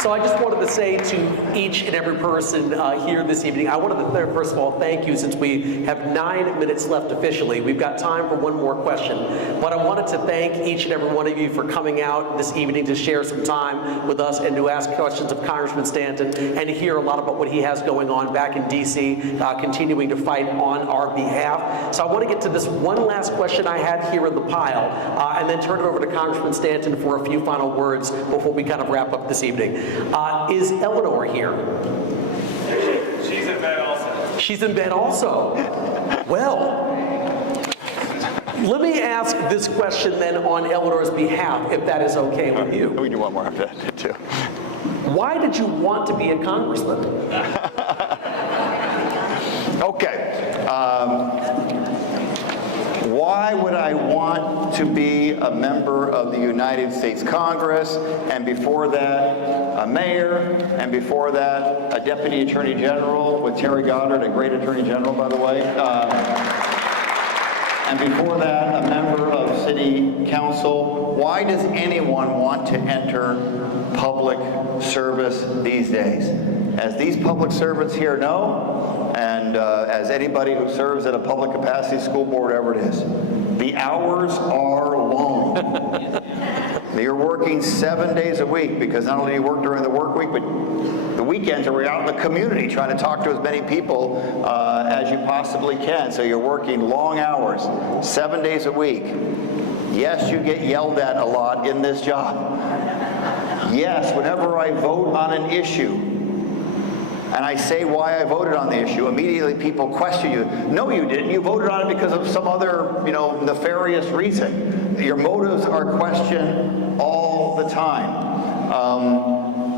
So I just wanted to say to each and every person here this evening, I wanted to first of all thank you, since we have 9 minutes left officially. We've got time for one more question. But I wanted to thank each and every one of you for coming out this evening to share some time with us and to ask questions of Congressman Stanton and to hear a lot about what he has going on back in D.C., continuing to fight on our behalf. So I want to get to this one last question I had here in the pile, and then turn it over to Congressman Stanton for a few final words before we kind of wrap up this evening. Is Eleanor here? She's in bed also. She's in bed also. Well, let me ask this question then on Eleanor's behalf, if that is okay with you. We can do one more after that, too. Why did you want to be a congressman? Okay. Why would I want to be a member of the United States Congress, and before that, a mayor, and before that, a deputy attorney general with Terry Goddard, a great attorney general, by the way. And before that, a member of city council. Why does anyone want to enter public service these days? As these public servants here know, and as anybody who serves at a public capacity school board, whatever it is, the hours are long. You're working 7 days a week, because not only do you work during the work week, but the weekends are out in the community trying to talk to as many people as you possibly can. So you're working long hours, 7 days a week. Yes, you get yelled at a lot in this job. Yes, whenever I vote on an issue, and I say why I voted on the issue, immediately people question you. No, you didn't. You voted on it because of some other, nefarious reason. Your motives are questioned all the time.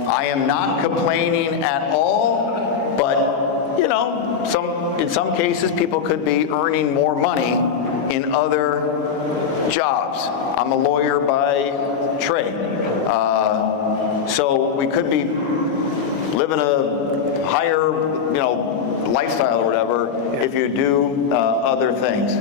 I am not complaining at all, but, in some cases, people could be earning more money in other jobs. I'm a lawyer by trade. So we could be living a higher, lifestyle or whatever if you do other things.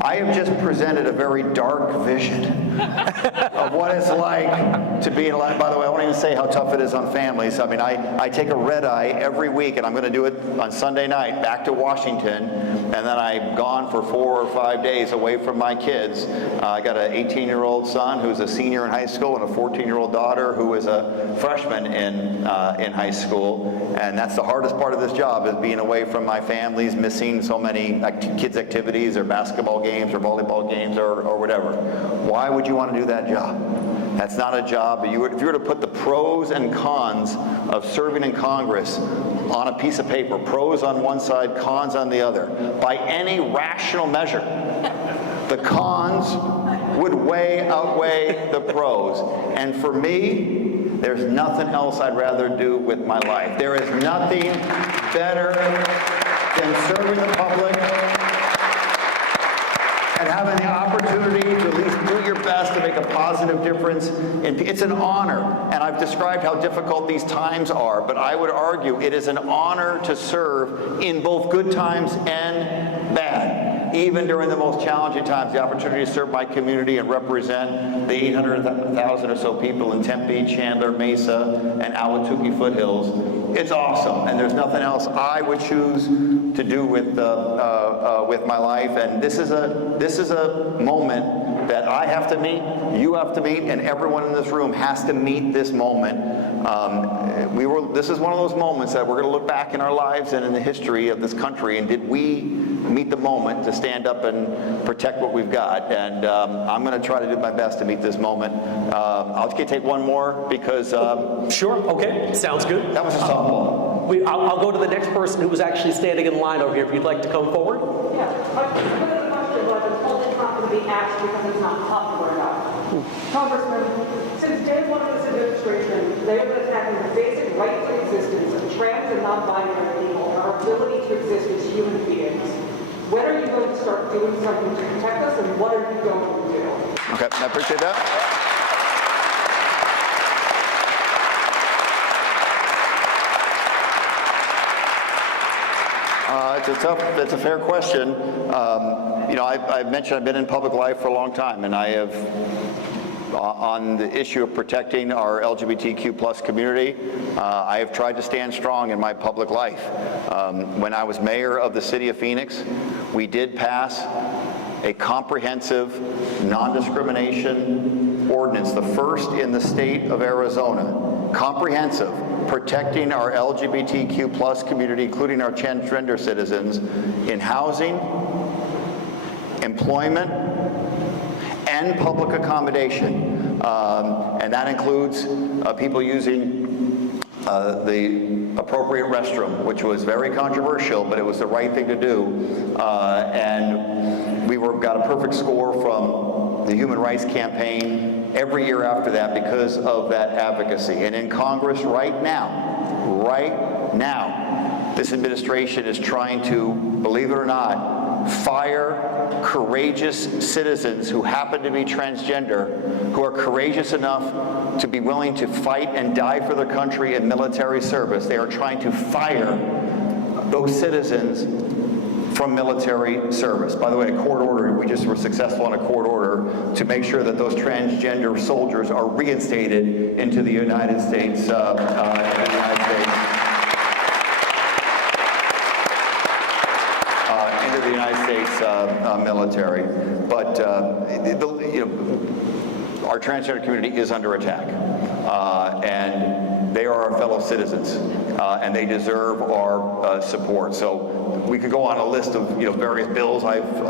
I have just presented a very dark vision of what it's like to be in life. By the way, I won't even say how tough it is on families. I mean, I take a red eye every week, and I'm going to do it on Sunday night back to Washington, and then I'm gone for 4 or 5 days away from my kids. I got an 18-year-old son who's a senior in high school and a 14-year-old daughter who is a freshman in high school, and that's the hardest part of this job, is being away from my families, missing so many kids' activities or basketball games or volleyball games or whatever. Why would you want to do that job? That's not a job. If you were to put the pros and cons of serving in Congress on a piece of paper, pros on one side, cons on the other, by any rational measure, the cons would outweigh the pros. And for me, there's nothing else I'd rather do with my life. There is nothing better than serving the public and having the opportunity to at least do your best to make a positive difference. It's an honor, and I've described how difficult these times are, but I would argue it is an honor to serve in both good times and bad. Even during the most challenging times, the opportunity to serve my community and represent the 800,000 or so people in Tempe, Chandler, Mesa, and Ahwatukee foothills. It's awesome, and there's nothing else I would choose to do with my life. And this is a moment that I have to meet, you have to meet, and everyone in this room has to meet this moment. This is one of those moments that we're going to look back in our lives and in the history of this country, and did we meet the moment to stand up and protect what we've got? And I'm going to try to do my best to meet this moment. I'll just take one more because... Sure, okay, sounds good. That was a softball. I'll go to the next person who was actually standing in line over here, if you'd like to come forward. Yeah, but the question was, it's only not going to be asked because it's not popular enough. Congressman, since day one of this administration, they have been attacking the basic right to existence of trans and non-binary people and our ability to exist as human beings. When are you going to start doing something to protect us, and what are you going to do? Okay, I appreciate that. It's a fair question. I've mentioned I've been in public life for a long time, and I have on the issue of protecting our LGBTQ plus community, I have tried to stand strong in my public life. When I was mayor of the city of Phoenix, we did pass a comprehensive non-discrimination ordinance, the first in the state of Arizona, comprehensive, protecting our LGBTQ plus community, including our transgender citizens, in housing, employment, and public accommodation. And that includes people using the appropriate restroom, which was very controversial, but it was the right thing to do. And we got a perfect score from the Human Rights Campaign every year after that because of that advocacy. And in Congress right now, this administration is trying to, believe it or not, fire courageous citizens who happen to be transgender, who are courageous enough to be willing to fight and die for their country in military service. They are trying to fire those citizens from military service. By the way, a court order, we just were successful in a court order to make sure that those transgender soldiers are reinstated into the United States, military. But our transgender community is under attack, and they are our fellow citizens, and they deserve our support. So we could go on a list of various bills I've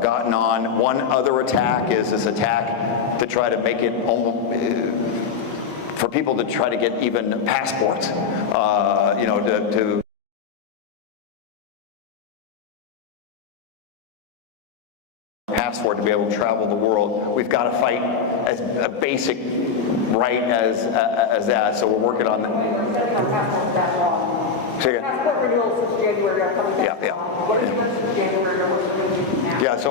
gotten on. One other attack is this attack to try to make it for people to try to get even passports, to passport to be able to travel the world. We've got to fight as a basic right as that. So we're working on that. Passport renewals since January are coming back. Yeah. What are you doing since January? What's the now? Yeah. So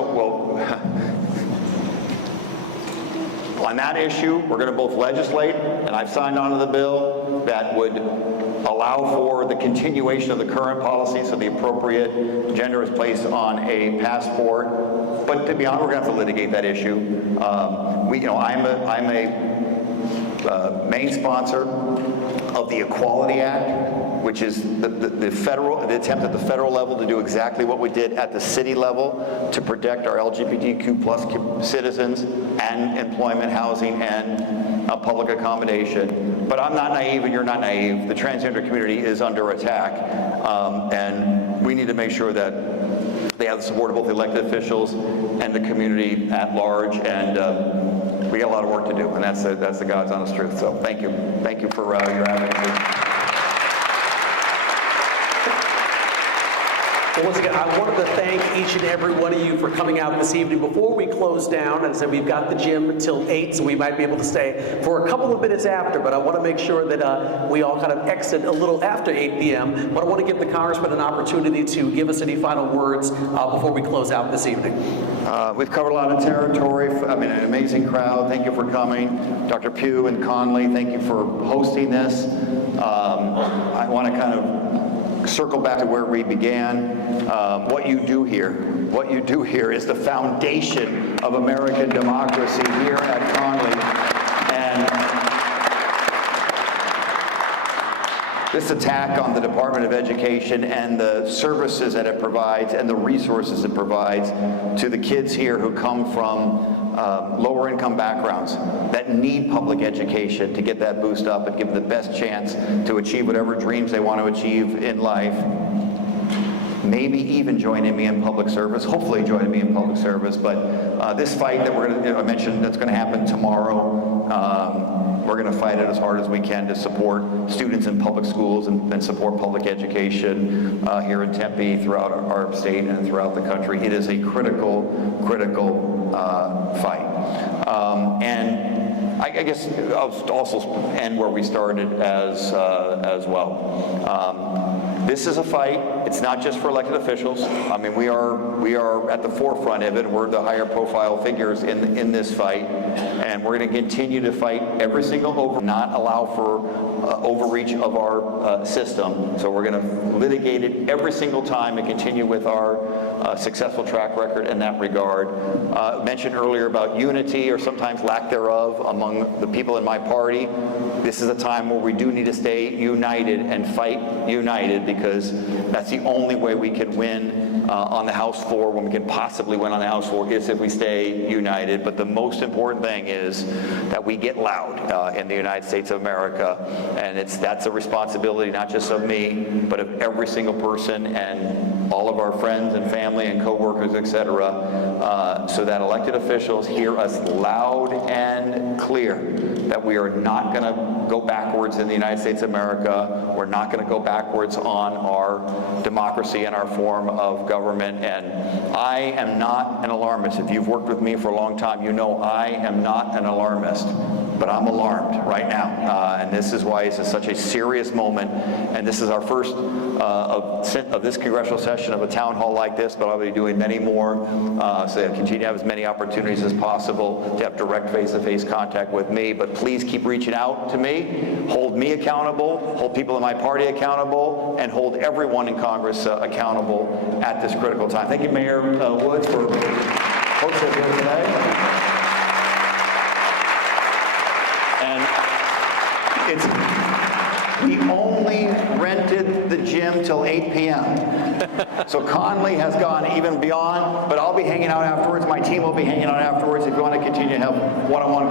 on that issue, we're going to both legislate, and I've signed on to the bill that would allow for the continuation of the current policy, so the appropriate gender is placed on a passport. But to be honest, we're going to have to litigate that issue. I'm a main sponsor of the Equality Act, which is the attempt at the federal level to do exactly what we did at the city level to protect our LGBTQ plus citizens and employment, housing, and public accommodation. But I'm not naive, and you're not naive. The transgender community is under attack, and we need to make sure that they have the support of both elected officials and the community at large, and we got a lot of work to do, and that's the God's honest truth. So thank you for your advocacy. Well, once again, I wanted to thank each and every one of you for coming out this evening. Before we close down, as I said, we've got the gym until 8, so we might be able to stay for a couple of minutes after, but I want to make sure that we all kind of exit a little after 8 p.m., but I want to give the Congressman an opportunity to give us any final words before we close out this evening. We've covered a lot of territory. An amazing crowd. Thank you for coming. Dr. Pugh and Conley, thank you for hosting this. I want to kind of circle back to where we began. What you do here is the foundation of American democracy here at Conley. And this attack on the Department of Education and the services that it provides and the resources it provides to the kids here who come from lower income backgrounds that need public education to get that boost up and give them the best chance to achieve whatever dreams they want to achieve in life. Maybe even joining me in public service, hopefully joining me in public service, but this fight that I mentioned that's going to happen tomorrow, we're going to fight it as hard as we can to support students in public schools and support public education here in Tempe, throughout our state and throughout the country. It is a critical fight. And I guess I'll also end where we started as well. This is a fight. It's not just for elected officials. I mean, we are at the forefront of it. We're the higher profile figures in this fight, and we're going to continue to fight every single not allow for overreach of our system. So we're going to litigate it every single time and continue with our successful track record in that regard. Mentioned earlier about unity, or sometimes lack thereof, among the people in my party. This is a time where we do need to stay united and fight united, because that's the only way we can win on the House floor, when we can possibly win on the House floor, is if we stay united. But the most important thing is that we get loud in the United States of America, and that's a responsibility not just of me, but of every single person and all of our friends and family and coworkers, etc., so that elected officials hear us loud and clear that we are not going to go backwards in the United States of America. We're not going to go backwards on our democracy and our form of government. And I am not an alarmist. If you've worked with me for a long time, you know I am not an alarmist. But I'm alarmed right now, and this is why this is such a serious moment. And this is our first of this congressional session of a town hall like this, but I'll be doing many more, so that I continue to have as many opportunities as possible to have direct face-to-face contact with me. But please keep reaching out to me, hold me accountable, hold people in my party accountable, and hold everyone in Congress accountable at this critical time. Thank you, Mayor Woods, for hosting us here today. We only rented the gym till 8 p.m. So Conley has gone even beyond, but I'll be hanging out afterwards. My team will be hanging out afterwards if you want to continue to have one-on-one conversations.